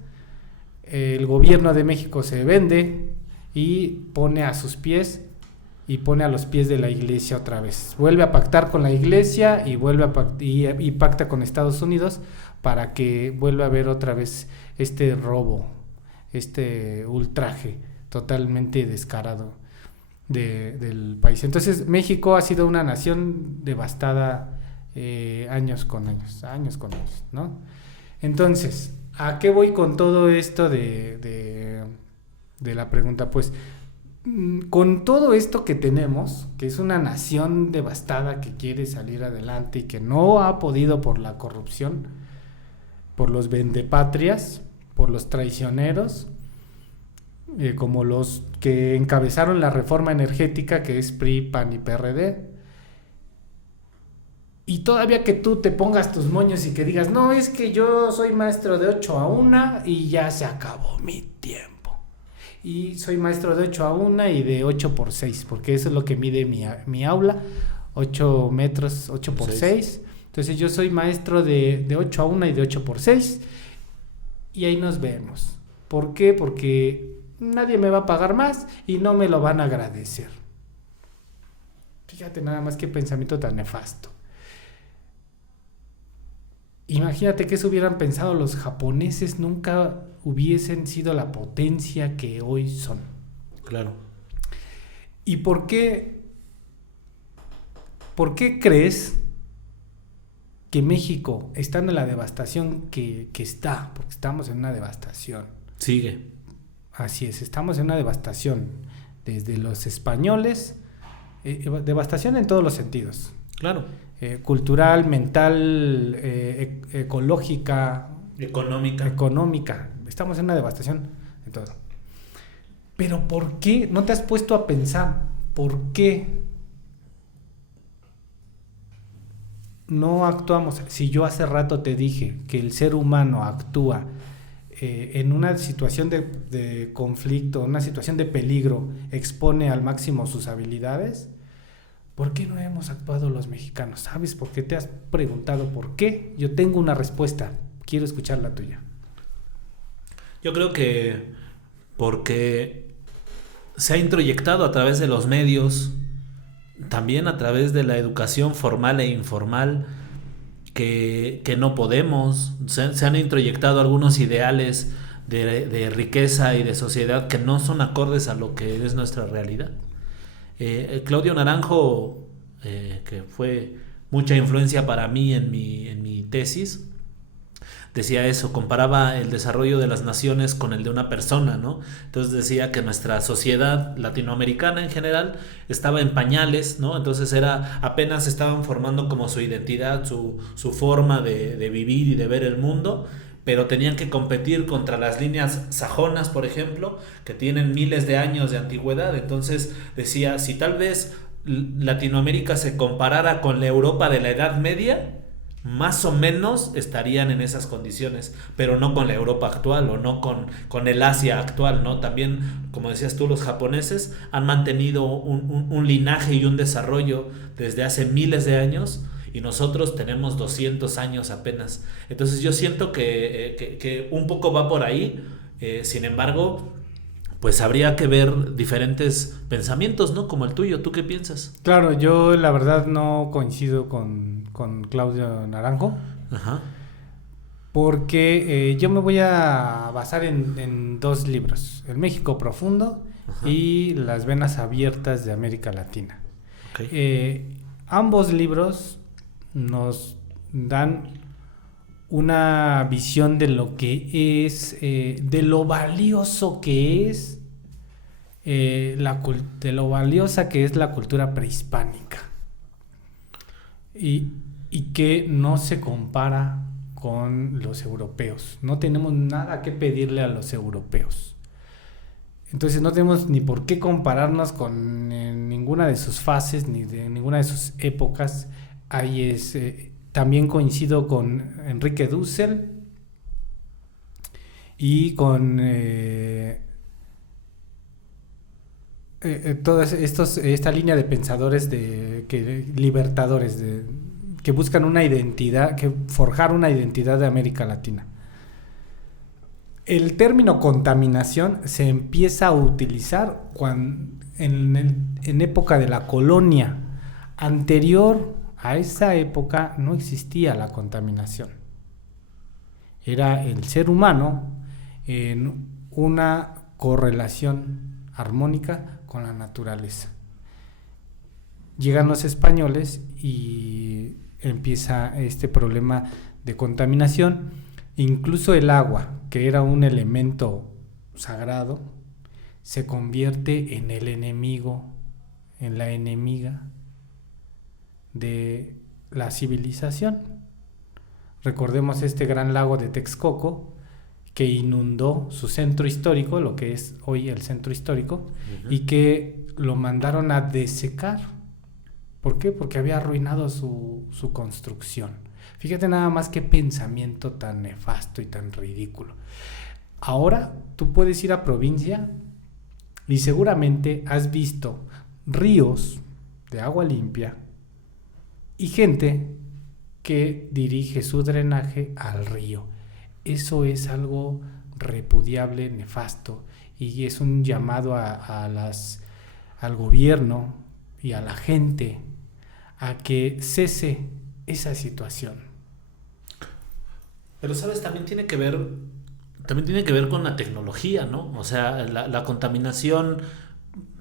el gobierno de México se vende y pone a sus pies y pone a los pies de la iglesia otra vez. Vuelve a pactar con la iglesia y y pacta con Estados Unidos para que vuelva a haber otra vez este robo, este ultraje totalmente descarado del país. Entonces México ha sido una nación devastada años con años, ¿no? Entonces, ¿a qué voy con todo esto de la pregunta? Pues con todo esto que tenemos, que es una nación devastada que quiere salir adelante y que no ha podido por la corrupción, por los vendepatrias, por los traicioneros, como los que encabezaron la reforma energética, que es PRI, PAN y PRD. Y todavía que tú te pongas tus moños y que digas, no, es que yo soy maestro de 8 a 1 y ya se acabó mi tiempo. Y soy maestro de 8 a 1 y de 8 por 6, porque eso es lo que mide mi aula, 8 metros, 8 por 6. Entonces yo soy maestro de 8 a 1 y de 8 por 6, y ahí nos vemos. ¿Por qué? Porque nadie me va a pagar más y no me lo van a agradecer. Fíjate nada más qué pensamiento tan nefasto. Imagínate que eso hubieran pensado los japoneses, nunca hubiesen sido la potencia que hoy son. Claro. ¿Y por qué crees que México, estando en la devastación que está, porque estamos en una devastación? Sigue. Así es, estamos en una devastación desde los españoles, devastación en todos los sentidos. Claro. Cultural, mental, ecológica, económica. Estamos en una devastación en todo. Pero ¿por qué? ¿No te has puesto a pensar por qué no actuamos? Si yo hace rato te dije que el ser humano actúa en una situación de conflicto, una situación de peligro, expone al máximo sus habilidades. ¿Por qué no hemos actuado los mexicanos? ¿Sabes por qué? ¿Te has preguntado por qué? Yo tengo una respuesta. Quiero escuchar la tuya. Yo creo que porque se ha introyectado a través de los medios, también a través de la educación formal e informal, que no podemos. Se han introyectado algunos ideales de riqueza y de sociedad que no son acordes a lo que es nuestra realidad. Claudio Naranjo, que fue mucha influencia para mí en mi tesis, decía eso, comparaba el desarrollo de las naciones con el de una persona, ¿no? Entonces decía que nuestra sociedad latinoamericana en general estaba en pañales, ¿no? Entonces apenas estaban formando como su identidad, su forma de vivir y de ver el mundo, pero tenían que competir contra las líneas sajonas, por ejemplo, que tienen miles de años de antigüedad. Entonces decía, si tal vez Latinoamérica se comparara con la Europa de la Edad Media, más o menos estarían en esas condiciones, pero no con la Europa actual o no con el Asia actual, ¿no? También, como decías tú, los japoneses han mantenido un linaje y un desarrollo desde hace miles de años, y nosotros tenemos 200 años apenas. Entonces yo siento que un poco va por ahí. Sin embargo, pues habría que ver diferentes pensamientos, ¿no? Como el tuyo. ¿Tú qué piensas? Claro, yo la verdad no coincido con Claudio Naranjo. Ajá. Porque yo me voy a basar en dos libros: El México Profundo. Ajá. Y Las Venas Abiertas de América Latina. Okay. Ambos libros nos dan una visión de lo que es, de lo valioso que es, de lo valiosa que es la cultura prehispánica, y que no se compara con los europeos. No tenemos nada que pedirle a los europeos. Entonces no tenemos ni por qué compararnos con ninguna de sus fases ni de ninguna de sus épocas. Ahí también coincido con Enrique Dussel y con toda esta línea de pensadores libertadores que buscan una identidad, que forjar una identidad de América Latina. El término contaminación se empieza a utilizar en época de la colonia. Anterior a esa época no existía la contaminación. Era el ser humano en una correlación armónica con la naturaleza. Llegan los españoles y empieza este problema de contaminación. Incluso el agua, que era un elemento sagrado, se convierte en el enemigo, en la enemiga de la civilización. Recordemos este gran lago de Texcoco que inundó su centro histórico, lo que es hoy el centro histórico, y que lo mandaron a desecar. ¿Por qué? Porque había arruinado su construcción. Fíjate nada más qué pensamiento tan nefasto y tan ridículo. Ahora tú puedes ir a provincia y seguramente has visto ríos de agua limpia y gente que dirige su drenaje al río. Eso es algo repudiable, nefasto, y es un llamado al gobierno y a la gente a que cese esa situación. Pero sabes, también tiene que ver con la tecnología, ¿no? O sea, la contaminación,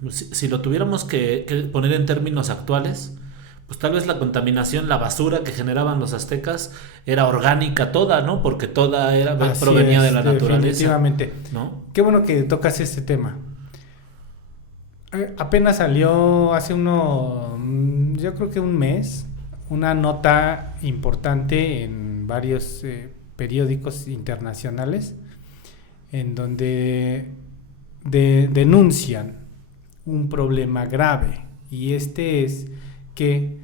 si lo tuviéramos que poner en términos actuales, pues tal vez la contaminación, la basura que generaban los aztecas era orgánica toda, ¿no? Porque toda provenía de la naturaleza. Definitivamente. ¿No? Qué bueno que tocas este tema. Apenas salió hace yo creo que un mes, una nota importante en varios periódicos internacionales en donde denuncian un problema grave, y este es que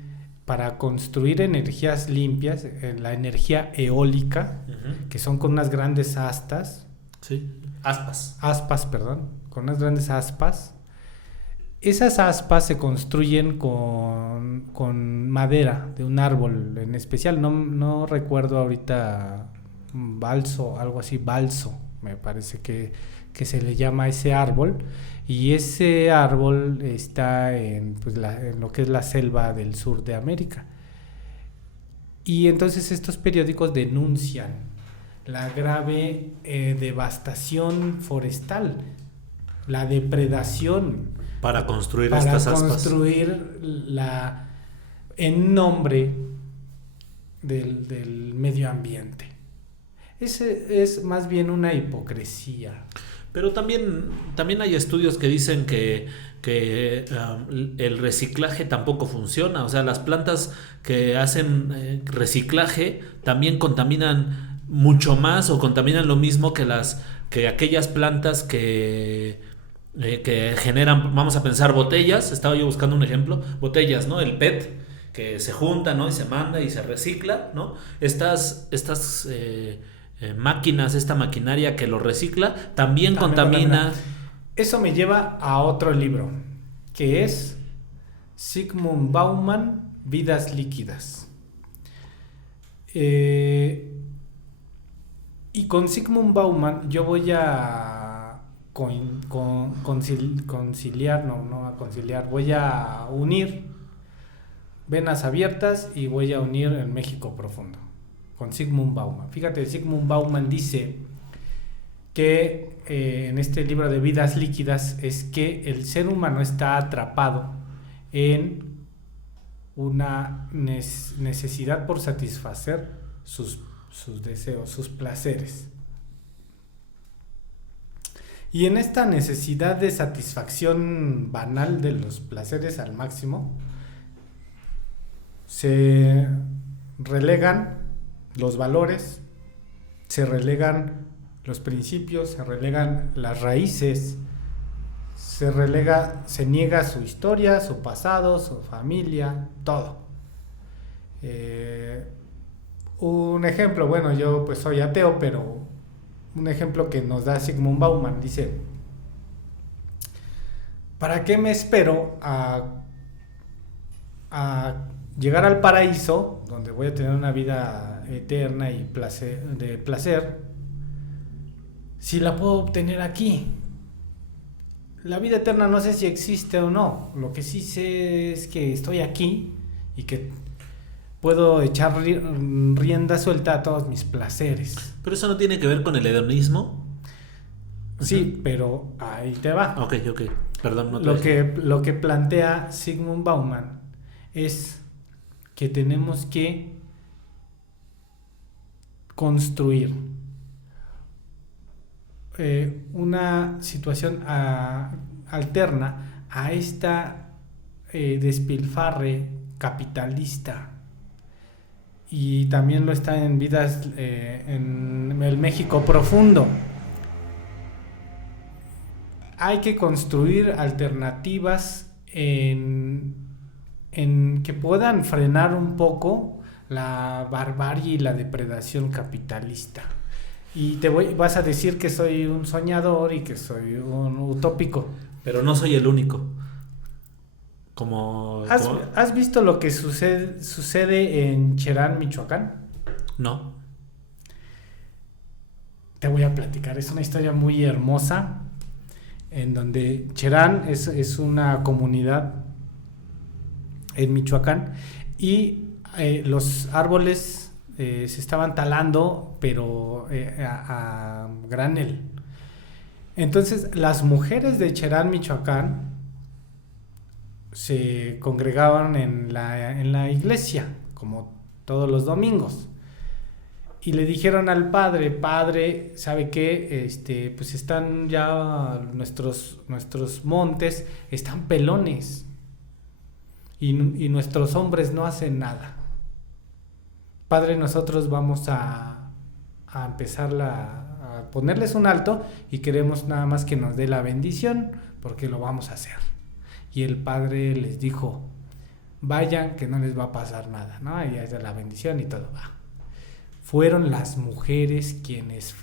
para construir energías limpias, la energía eólica, que son con unas grandes aspas, con unas grandes aspas, esas aspas se construyen con madera de un árbol en especial, no recuerdo ahorita, balso, algo así, balso, me parece que se le llama a ese árbol, y ese árbol está en lo que es la selva del sur de América. Y entonces estos periódicos denuncian la grave devastación forestal, la depredación para construir estas aspas, en nombre del medio ambiente. Ese es más bien una hipocresía. Pero también hay estudios que dicen que el reciclaje tampoco funciona. O sea, las plantas que hacen reciclaje también contaminan mucho más, o contaminan lo mismo que aquellas plantas que generan, vamos a pensar, botellas. Estaba yo buscando un ejemplo, botellas, ¿no? El PET, que se junta, ¿no? Y se manda y se recicla, ¿no? Estas máquinas, esta maquinaria que lo recicla, también contamina. Eso me lleva a otro libro, que es Zygmunt Bauman, Vidas líquidas. Y con Zygmunt Bauman yo voy a voy a unir Venas Abiertas y voy a unir el México Profundo con Zygmunt Bauman. Fíjate, Zygmunt Bauman dice que en este libro de Vidas líquidas es que el ser humano está atrapado en una necesidad por satisfacer sus deseos, sus placeres. Y en esta necesidad de satisfacción banal de los placeres al máximo, se relegan los valores, se relegan los principios, se relegan las raíces, se niega su historia, su pasado, su familia, todo. Un ejemplo, bueno, yo pues soy ateo, pero un ejemplo que nos da Zygmunt Bauman dice: ¿para qué me espero a llegar al paraíso, donde voy a tener una vida eterna y de placer, si la puedo obtener aquí. La vida eterna no sé si existe o no. Lo que sí sé es que estoy aquí y que puedo echar rienda suelta a todos mis placeres. Pero eso no tiene que ver con el hedonismo. Sí, pero ahí te va. Ok. Perdón, no te Lo que plantea Zygmunt Bauman es que tenemos que construir una situación alterna a esta despilfarre capitalista, y también lo está en Vidas en el México profundo. Hay que construir alternativas en que puedan frenar un poco la barbarie y la depredación capitalista. Y vas a decir que soy un soñador y que soy un utópico. Pero no soy el único. ¿Has visto lo que sucede en Cherán, Michoacán? No. Te voy a platicar. Es una historia muy hermosa, en donde Cherán es una comunidad en Michoacán, y los árboles se estaban talando, pero a granel. Entonces las mujeres de Cherán, Michoacán, se congregaban en la iglesia, como todos los domingos, y le dijeron al padre, ¿sabe qué? Pues están ya nuestros montes, están pelones, y nuestros hombres no hacen nada. Padre, nosotros vamos a empezar a ponerles un alto, y queremos nada más que nos dé la bendición, porque lo vamos a hacer. Y el padre les dijo: vayan, que no les va a pasar nada, ¿no? Y es la bendición y todo va. Fueron las mujeres quienes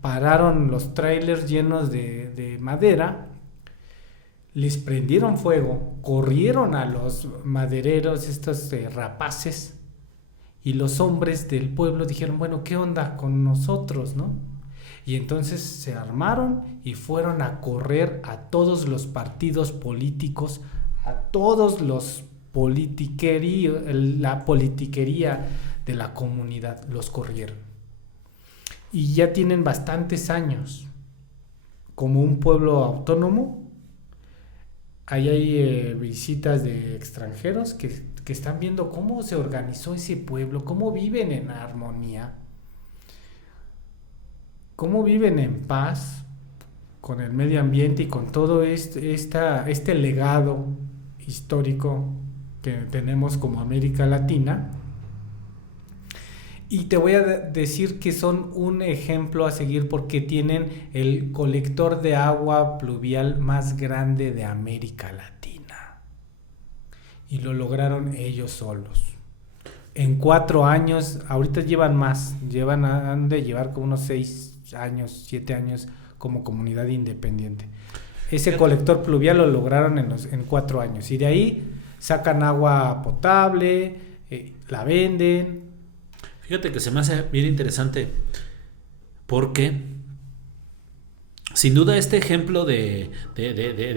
pararon los trailers llenos de madera, les prendieron fuego, corrieron a los madereros, estos rapaces, y los hombres del pueblo dijeron: bueno, ¿qué onda con nosotros, no? Y entonces se armaron y fueron a correr a todos los partidos políticos, a todos los la politiquería de la comunidad, los corrieron. Y ya tienen bastantes años como un pueblo autónomo. Ahí hay visitas de extranjeros que están viendo cómo se organizó ese pueblo, cómo viven en armonía, cómo viven en paz con el medio ambiente y con todo este legado histórico que tenemos como América Latina. Y te voy a decir que son un ejemplo a seguir, porque tienen el colector de agua pluvial más grande de América Latina. Y lo lograron ellos solos. En 4 años, ahorita llevan más, han de llevar como unos 6 años, 7 años como comunidad independiente. Ese colector pluvial lo lograron en 4 años. Y de ahí sacan agua potable, la venden. Fíjate que se me hace bien interesante, porque sin duda este ejemplo de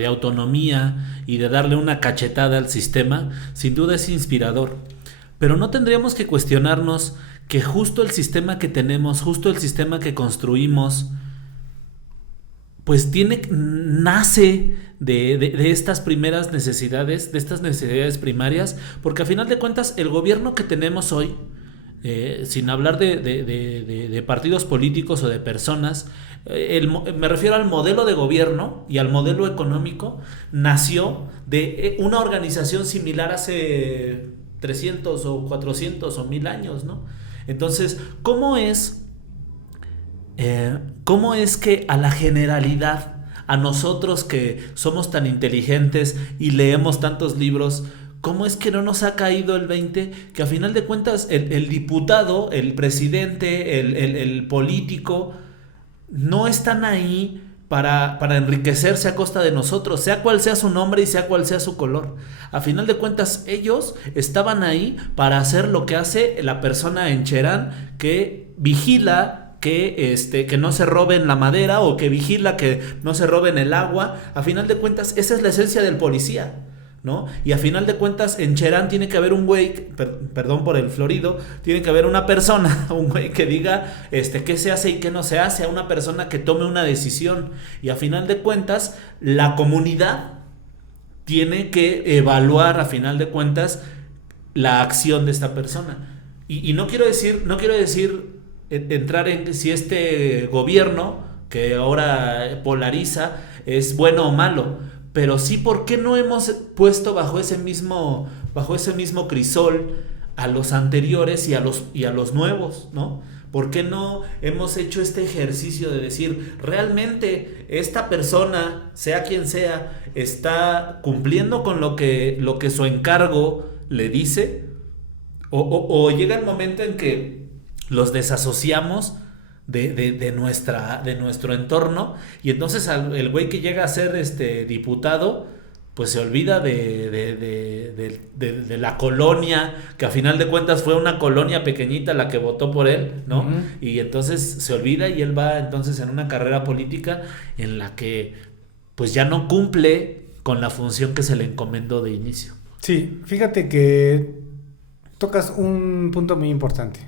autonomía y de darle una cachetada al sistema, sin duda es inspirador. Pero no tendríamos que cuestionarnos que justo el sistema que tenemos, justo el sistema que construimos, pues nace de estas primeras necesidades, de estas necesidades primarias, porque a final de cuentas el gobierno que tenemos hoy, sin hablar de partidos políticos o de personas, me refiero al modelo de gobierno y al modelo económico, nació de una organización similar hace 300 o 400 o 1000 años, ¿no? Entonces, ¿cómo es que a la generalidad, a nosotros que somos tan inteligentes y leemos tantos libros, cómo es que no nos ha caído el 20? Que a final de cuentas el diputado, el presidente, el político no están ahí para enriquecerse a costa de nosotros, sea cual sea su nombre y sea cual sea su color. A final de cuentas, ellos estaban ahí para hacer lo que hace la persona en Cherán, que vigila que no se roben la madera, o que vigila que no se roben el agua. A final de cuentas, esa es la esencia del policía, ¿no? Y a final de cuentas, en Cherán tiene que haber un güey, perdón por el florido, tiene que haber una persona, un güey que diga qué se hace y qué no se hace, a una persona que tome una decisión. Y a final de cuentas, la comunidad tiene que evaluar, a final de cuentas, la acción de esta persona. Y no quiero decir entrar en si este gobierno que ahora polariza es bueno o malo, pero sí, ¿por qué no hemos puesto bajo ese mismo crisol a los anteriores y a los nuevos, ¿no? ¿Por qué no hemos hecho este ejercicio de decir, realmente esta persona, sea quien sea, está cumpliendo con lo que su encargo le dice? O llega el momento en que los desasociamos de nuestro entorno, y entonces el güey que llega a ser diputado, pues se olvida de la colonia, que a final de cuentas fue una colonia pequeñita la que votó por él, ¿no? Uh-huh. Y entonces se olvida, y él va entonces en una carrera política en la que pues ya no cumple con la función que se le encomendó de inicio. Sí, fíjate que tocas un punto muy importante.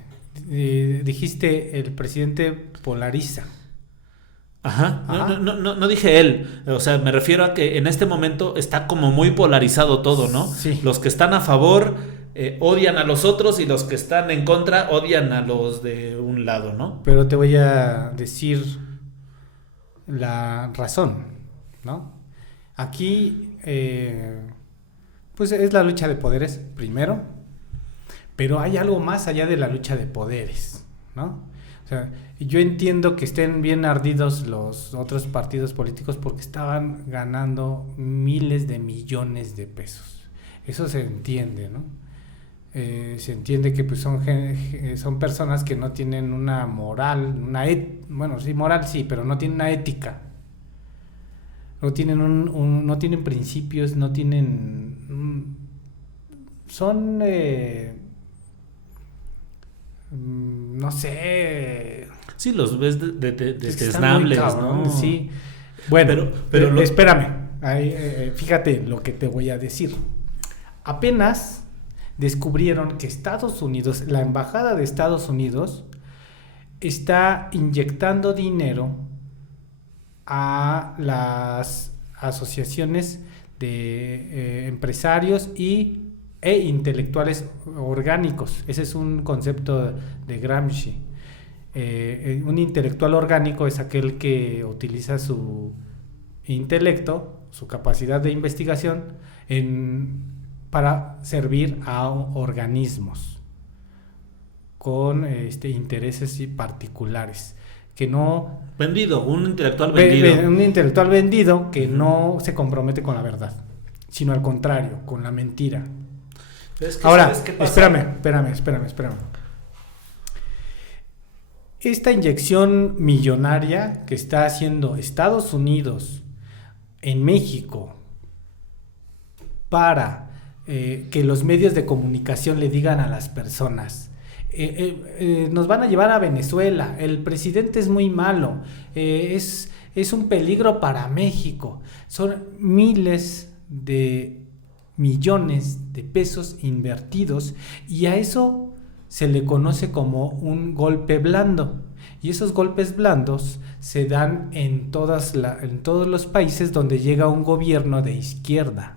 Dijiste, el presidente polariza. Ajá. No dije él, o sea, me refiero a que en este momento está como muy polarizado todo, ¿no? Sí. Los que están a favor odian a los otros, y los que están en contra odian a los de un lado, ¿no? Pero te voy a decir la razón, ¿no? Aquí, pues es la lucha de poderes primero, pero hay algo más allá de la lucha de poderes, ¿no? O sea, yo entiendo que estén bien ardidos los otros partidos políticos porque estaban ganando miles de millones de pesos. Eso se entiende, ¿no? Se entiende que pues son personas que no tienen una moral, bueno, sí, moral sí, pero no tienen una ética. No tienen no tienen principios, no tienen... son... no sé. Sí, los ves desnables, ¿no? Sí. Bueno, pero espérame. Fíjate lo que te voy a decir. Apenas descubrieron que Estados Unidos, la embajada de Estados Unidos, está inyectando dinero a las asociaciones de empresarios e intelectuales orgánicos. Ese es un concepto de Gramsci. Un intelectual orgánico es aquel que utiliza su intelecto, su capacidad de investigación, para servir a organismos con intereses particulares. Que no... un intelectual vendido. Un intelectual vendido que no se compromete con la verdad, sino al contrario, con la mentira. Ahora, espérame. Esta inyección millonaria que está haciendo Estados Unidos en México para que los medios de comunicación le digan a las personas, nos van a llevar a Venezuela, el presidente es muy malo, es un peligro para México. Son miles de millones de pesos invertidos, y a eso se le conoce como un golpe blando, y esos golpes blandos se dan en todos los países donde llega un gobierno de izquierda,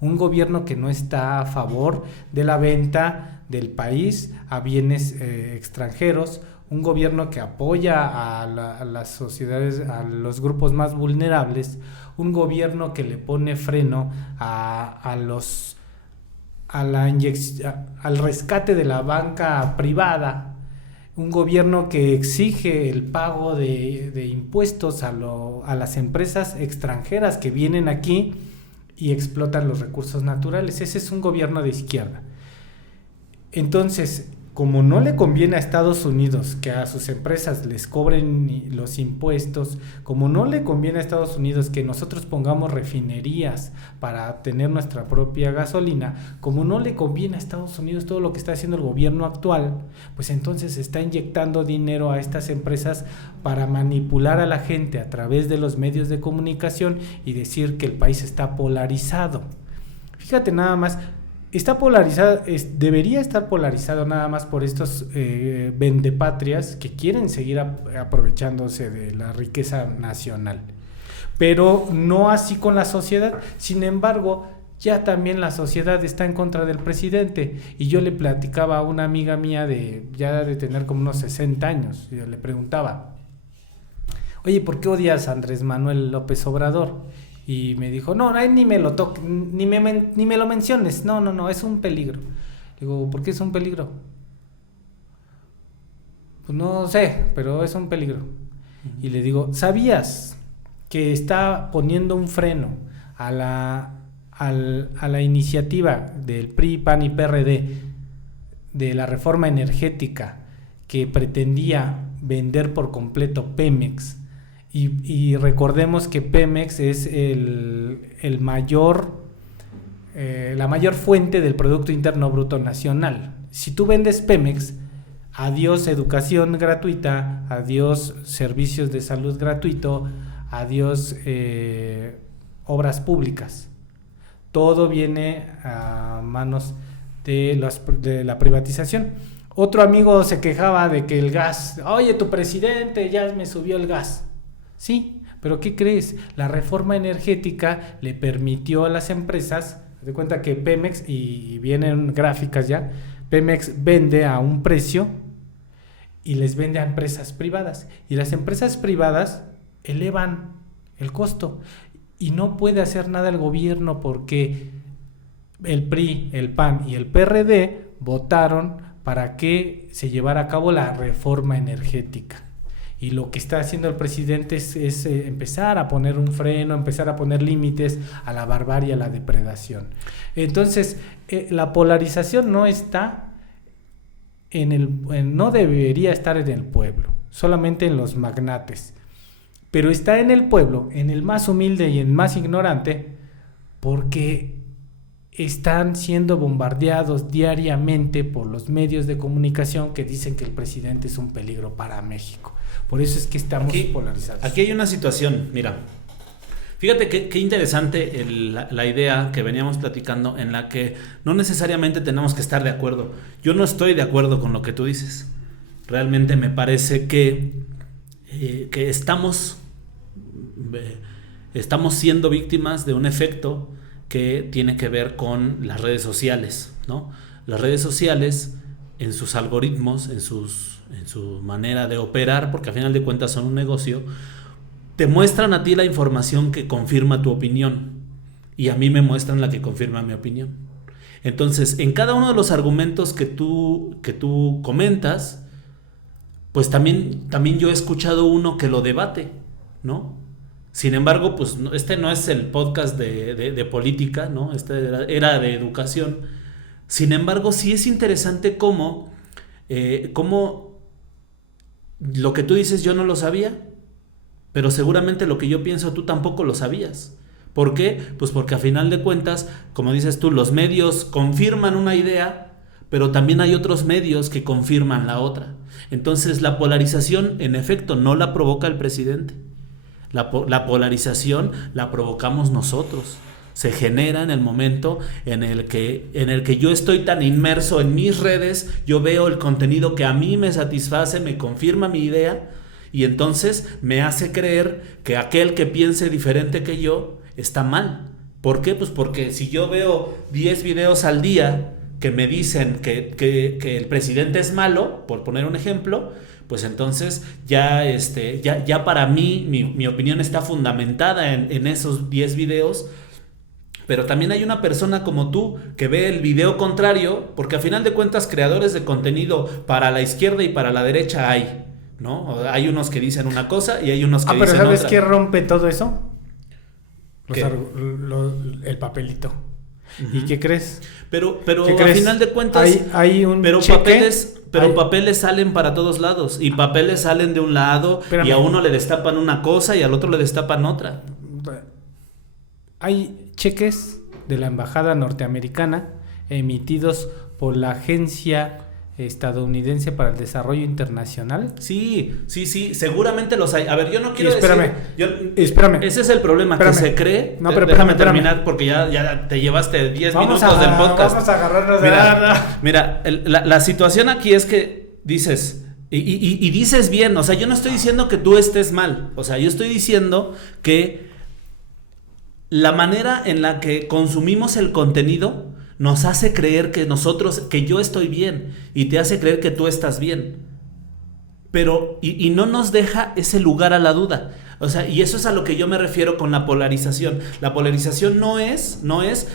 un gobierno que no está a favor de la venta del país a bienes extranjeros, un gobierno que apoya a las sociedades, a los grupos más vulnerables, un gobierno que le pone freno al rescate de la banca privada, un gobierno que exige el pago de impuestos a las empresas extranjeras que vienen aquí y explotan los recursos naturales. Ese es un gobierno de izquierda. Entonces, como no le conviene a Estados Unidos que a sus empresas les cobren los impuestos, como no le conviene a Estados Unidos que nosotros pongamos refinerías para tener nuestra propia gasolina, como no le conviene a Estados Unidos todo lo que está haciendo el gobierno actual, pues entonces está inyectando dinero a estas empresas para manipular a la gente a través de los medios de comunicación y decir que el país está polarizado. Fíjate nada más. Está polarizado, debería estar polarizado nada más por estos vendepatrias que quieren seguir aprovechándose de la riqueza nacional, pero no así con la sociedad. Sin embargo, ya también la sociedad está en contra del presidente, y yo le platicaba a una amiga mía ya de tener como unos 60 años, y yo le preguntaba, oye, ¿por qué odias a Andrés Manuel López Obrador? Y me dijo, no, ni me lo toques, ni me lo menciones, no, es un peligro. Digo, ¿por qué es un peligro? Pues no sé, pero es un peligro. Y le digo, ¿sabías que está poniendo un freno a la iniciativa del PRI, PAN y PRD de la reforma energética que pretendía vender por completo Pemex? Y recordemos que Pemex es la mayor fuente del Producto Interno Bruto Nacional. Si tú vendes Pemex, adiós educación gratuita, adiós servicios de salud gratuito, adiós obras públicas. Todo viene a manos de la privatización. Otro amigo se quejaba de que el gas, oye, tu presidente ya me subió el gas. Sí, pero ¿qué crees? La reforma energética le permitió a las empresas, de cuenta que Pemex, y vienen gráficas ya, Pemex vende a un precio y les vende a empresas privadas, y las empresas privadas elevan el costo, y no puede hacer nada el gobierno porque el PRI, el PAN y el PRD votaron para que se llevara a cabo la reforma energética. Y lo que está haciendo el presidente es empezar a poner un freno, empezar a poner límites a la barbarie, a la depredación. Entonces, la polarización no está no debería estar en el pueblo, solamente en los magnates. Pero está en el pueblo, en el más humilde y en el más ignorante, porque están siendo bombardeados diariamente por los medios de comunicación que dicen que el presidente es un peligro para México. Por eso es que estamos polarizados. Aquí hay una situación, mira, fíjate qué interesante la idea que veníamos platicando, en la que no necesariamente tenemos que estar de acuerdo. Yo no estoy de acuerdo con lo que tú dices. Realmente me parece que estamos siendo víctimas de un efecto que tiene que ver con las redes sociales, ¿no? Las redes sociales, en sus algoritmos, en su manera de operar, porque al final de cuentas son un negocio, te muestran a ti la información que confirma tu opinión, y a mí me muestran la que confirma mi opinión. Entonces, en cada uno de los argumentos que tú comentas, pues también yo he escuchado uno que lo debate, ¿no? Sin embargo, pues este no es el podcast de política, ¿no? Este era de educación. Sin embargo, sí es interesante cómo lo que tú dices yo no lo sabía, pero seguramente lo que yo pienso tú tampoco lo sabías. ¿Por qué? Pues porque a final de cuentas, como dices tú, los medios confirman una idea, pero también hay otros medios que confirman la otra. Entonces la polarización, en efecto, no la provoca el presidente. La polarización la provocamos nosotros. Se genera en el momento en el que yo estoy tan inmerso en mis redes, yo veo el contenido que a mí me satisface, me confirma mi idea, y entonces me hace creer que aquel que piense diferente que yo está mal. ¿Por qué? Pues porque si yo veo 10 videos al día que me dicen que el presidente es malo, por poner un ejemplo, pues entonces ya para mí mi opinión está fundamentada en esos 10 videos. Pero también hay una persona como tú que ve el video contrario, porque a final de cuentas creadores de contenido para la izquierda y para la derecha hay, ¿no? Hay unos que dicen una cosa y hay unos que dicen otra. Pero ¿sabes qué rompe todo eso? El papelito. Uh-huh. ¿Y qué crees? Pero ¿qué crees? A final de cuentas hay un pero cheque. Pero papeles salen para todos lados y papeles salen de un lado. Espérame. Y a uno le destapan una cosa y al otro le destapan otra. Hay cheques de la embajada norteamericana emitidos por la Agencia Estadounidense para el Desarrollo Internacional. Sí, seguramente los hay. A ver, yo no quiero Espérame. Ese es el problema, que se cree. No, pero déjame terminar porque ya te llevaste 10 minutos del podcast. Vamos a agarrarnos Mira, la situación aquí es que dices, y dices bien, o sea, yo no estoy diciendo que tú estés mal, o sea, yo estoy diciendo que la manera en la que consumimos el contenido nos hace creer que yo estoy bien y te hace creer que tú estás bien. Pero, y no nos deja ese lugar a la duda. O sea, y eso es a lo que yo me refiero con la polarización. La polarización no es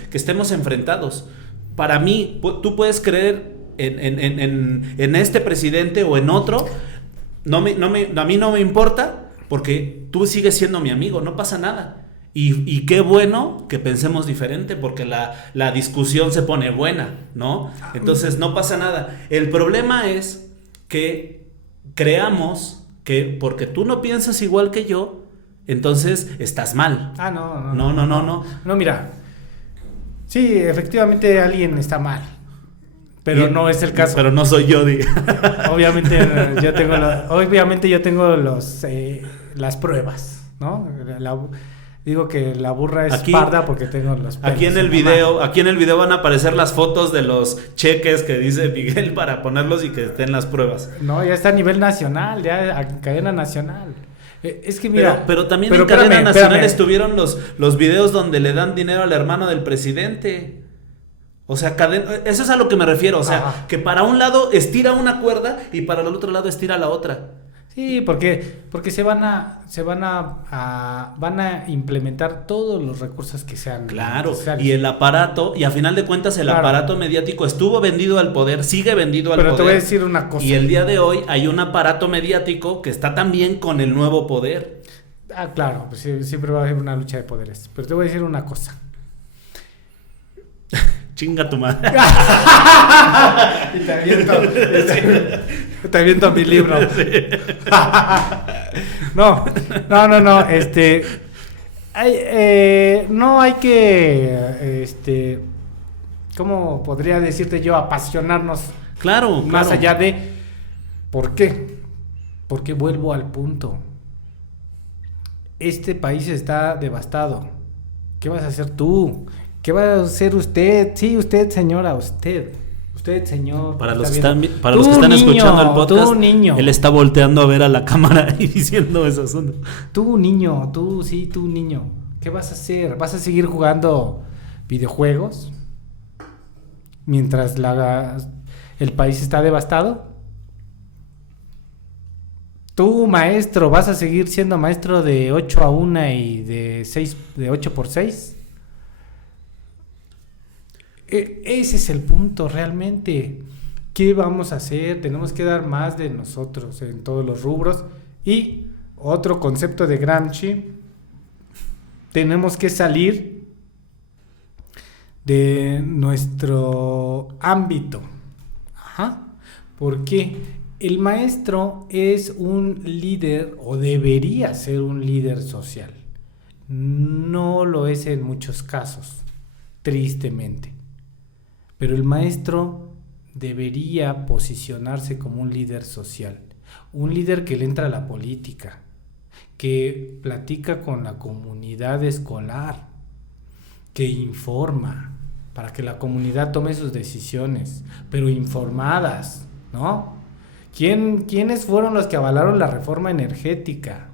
que estemos enfrentados. Para mí, tú puedes creer en este presidente o en otro. A mí no me importa porque tú sigues siendo mi amigo, no pasa nada. Y qué bueno que pensemos diferente porque la discusión se pone buena, ¿no? Entonces no pasa nada. El problema es que creamos que porque tú no piensas igual que yo, entonces estás mal. No, mira. Sí, efectivamente alguien está mal. Pero no es el caso. Pero no soy yo, Obviamente yo tengo las pruebas, ¿no? Digo que la burra es parda porque tengo los pelos. Aquí en el video van a aparecer las fotos de los cheques que dice Miguel para ponerlos y que estén las pruebas. No, ya está a nivel nacional, ya a cadena nacional. Es que mira, pero también en cadena nacional estuvieron los videos donde le dan dinero al hermano del presidente. O sea, eso es a lo que me refiero, o sea, que para un lado estira una cuerda y para el otro lado estira la otra. Sí, porque van a implementar todos los recursos que sean necesarios. Y el aparato, y a final de cuentas el aparato mediático estuvo vendido al poder, sigue vendido al poder. Pero te voy a decir una cosa. Y el día de hoy hay un aparato mediático que está también con el nuevo poder. Claro, pues siempre va a haber una lucha de poderes. Pero te voy a decir una cosa. Chinga tu madre. Y te aviento mi libro. No. No hay que, ¿cómo podría decirte yo? Apasionarnos. Claro. Más allá de, ¿por qué? Porque vuelvo al punto. Este país está devastado. ¿Qué vas a hacer tú? ¿Qué va a hacer usted? Sí, usted, señora, usted, señor. Para los que están escuchando el podcast, niño. Él está volteando a ver a la cámara y diciendo eso. Tú, niño, tú niño. ¿Qué vas a hacer? ¿Vas a seguir jugando videojuegos mientras el país está devastado? Tú, maestro, ¿vas a seguir siendo maestro de 8-1 y de 8x6? Ese es el punto realmente. ¿Qué vamos a hacer? Tenemos que dar más de nosotros en todos los rubros. Y otro concepto de Gramsci, tenemos que salir de nuestro ámbito. ¿Por qué? El maestro es un líder o debería ser un líder social. No lo es en muchos casos, tristemente. Pero el maestro debería posicionarse como un líder social, un líder que le entra a la política, que platica con la comunidad escolar, que informa para que la comunidad tome sus decisiones, pero informadas, ¿no? ¿Quiénes fueron los que avalaron la reforma energética?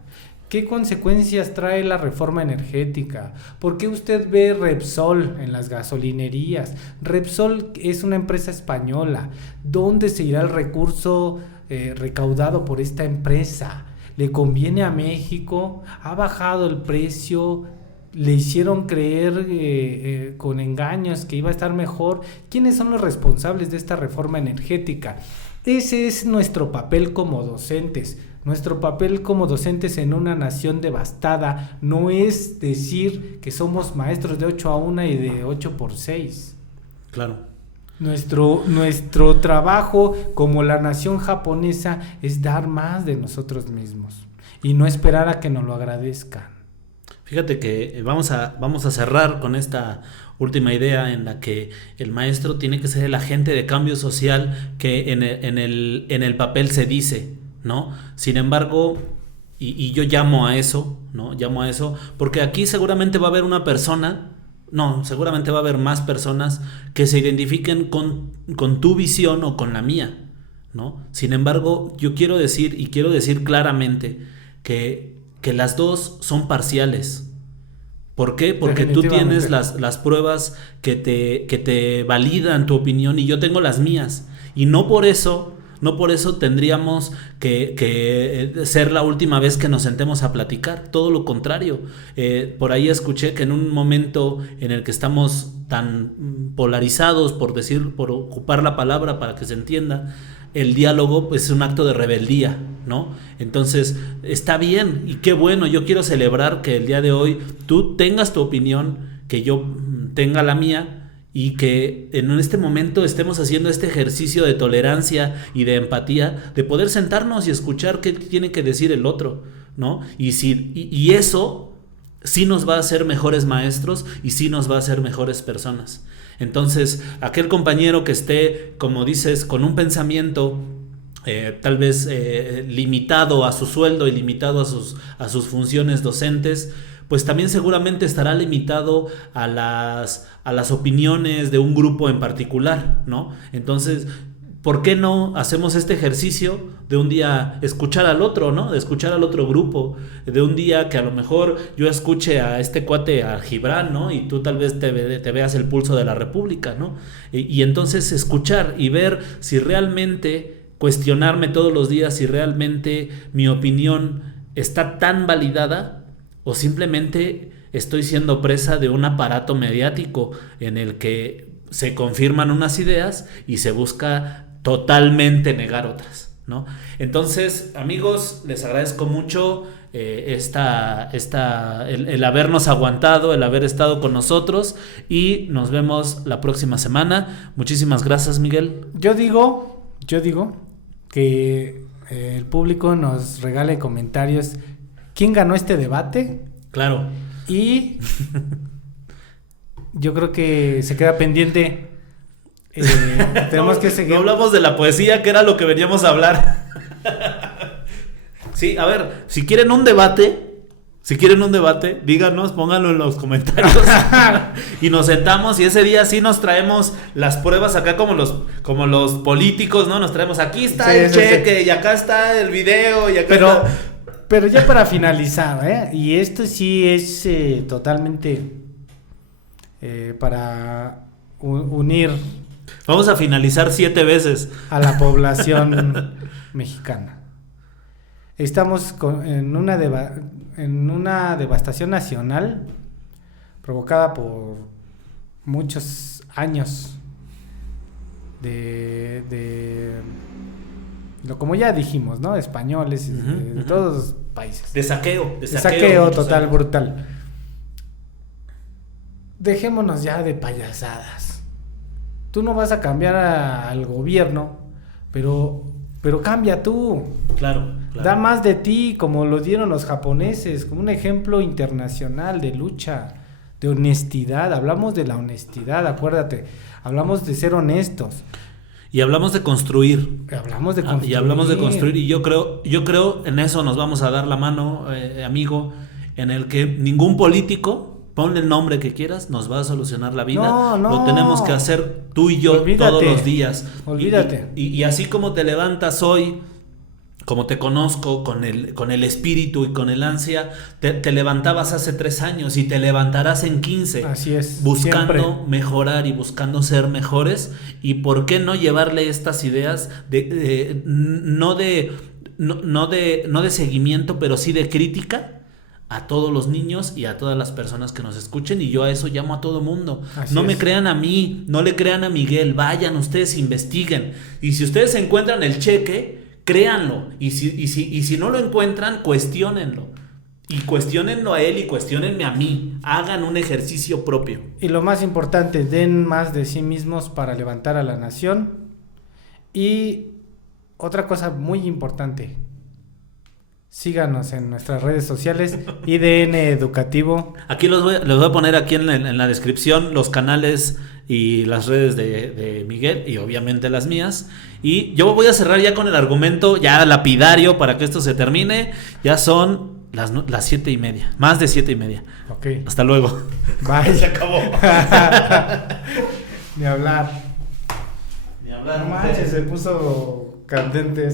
¿Qué consecuencias trae la reforma energética? ¿Por qué usted ve Repsol en las gasolinerías? Repsol es una empresa española. ¿Dónde se irá el recurso recaudado por esta empresa? ¿Le conviene a México? ¿Ha bajado el precio? ¿Le hicieron creer con engaños que iba a estar mejor? ¿Quiénes son los responsables de esta reforma energética? Ese es nuestro papel como docentes. Nuestro papel como docentes en una nación devastada no es decir que somos maestros de 8-1 y de 8x6. Claro. Nuestro trabajo como la nación japonesa es dar más de nosotros mismos y no esperar a que nos lo agradezcan. Fíjate que vamos a cerrar con esta última idea en la que el maestro tiene que ser el agente de cambio social que en el papel se dice, ¿no? Sin embargo, y yo llamo a eso, ¿no? Llamo a eso porque aquí seguramente va a haber una persona, no, seguramente va a haber más personas que se identifiquen con tu visión o con la mía, ¿no? Sin embargo, yo quiero decir claramente que las dos son parciales. ¿Por qué? Porque tú tienes las pruebas que te validan tu opinión y yo tengo las mías. Y no por eso tendríamos que ser la última vez que nos sentemos a platicar. Todo lo contrario. Por ahí escuché que en un momento en el que estamos tan polarizados, por ocupar la palabra para que se entienda, el diálogo pues, es un acto de rebeldía, ¿no? Entonces, está bien y qué bueno. Yo quiero celebrar que el día de hoy tú tengas tu opinión, que yo tenga la mía y que en este momento estemos haciendo este ejercicio de tolerancia y de empatía, de poder sentarnos y escuchar qué tiene que decir el otro, ¿no? Y eso sí nos va a hacer mejores maestros y sí nos va a hacer mejores personas. Entonces, aquel compañero que esté, como dices, con un pensamiento tal vez limitado a su sueldo y limitado a sus funciones docentes, pues también seguramente estará limitado a las opiniones de un grupo en particular, ¿no? Entonces, ¿por qué no hacemos este ejercicio de un día escuchar al otro, ¿no? De escuchar al otro grupo, de un día que a lo mejor yo escuche a este cuate, a Gibran, ¿no? Y tú tal vez te veas el pulso de la República, ¿no? Y entonces escuchar y ver si realmente, cuestionarme todos los días si realmente mi opinión está tan validada o simplemente estoy siendo presa de un aparato mediático en el que se confirman unas ideas y se busca totalmente negar otras, ¿no? Entonces, amigos, les agradezco mucho el habernos aguantado, el haber estado con nosotros y nos vemos la próxima semana. Muchísimas gracias, Miguel. Yo digo que el público nos regale comentarios. ¿Quién ganó este debate? Claro. Y yo creo que se queda pendiente. Tenemos que seguir. No hablamos de la poesía, que era lo que veníamos a hablar. Sí, a ver, si quieren un debate, díganos, pónganlo en los comentarios y nos sentamos y ese día sí nos traemos las pruebas acá como los políticos, ¿no? Nos traemos, aquí está el cheque y acá está el video y acá está... Pero ya para finalizar, y esto sí es totalmente para unir. Vamos a finalizar 7 veces a la población mexicana. Estamos en una devastación nacional provocada por muchos años como ya dijimos, ¿no? Españoles, de todos los países. De saqueo total, brutal. Dejémonos ya de payasadas. Tú no vas a cambiar al gobierno, pero cambia tú. Claro. Da más de ti, como lo dieron los japoneses, como un ejemplo internacional de lucha, de honestidad. Hablamos de la honestidad, acuérdate. Hablamos de ser honestos. Y hablamos de construir. Y yo creo en eso nos vamos a dar la mano, amigo, en el que ningún político, ponle el nombre que quieras, nos va a solucionar la vida. No. Lo tenemos que hacer tú y yo todos los días. Olvídate. Y así como te levantas hoy, como te conozco, con el espíritu y con el ansia, te levantabas hace 3 años y te levantarás en 15. Así es. Buscando siempre mejorar y buscando ser mejores. Y por qué no llevarle estas ideas no de seguimiento, pero sí de crítica a todos los niños y a todas las personas que nos escuchen. Y yo a eso llamo a todo mundo. No me crean a mí, no le crean a Miguel, vayan ustedes, investiguen. Y si ustedes encuentran el cheque, créanlo, y si no lo encuentran, cuestiónenlo. Y cuestionenlo a él y cuestionenme a mí. Hagan un ejercicio propio. Y lo más importante, den más de sí mismos para levantar a la nación. Y otra cosa muy importante, síganos en nuestras redes sociales, IDN Educativo. Aquí les voy a poner aquí en la descripción los canales y las redes de Miguel y obviamente las mías. Y yo voy a cerrar ya con el argumento ya lapidario para que esto se termine. Ya son las 7:30, más de 7:30. Ok. Hasta luego. Bye. Se acabó. Ni hablar. Ni hablar. No manches, se puso candente.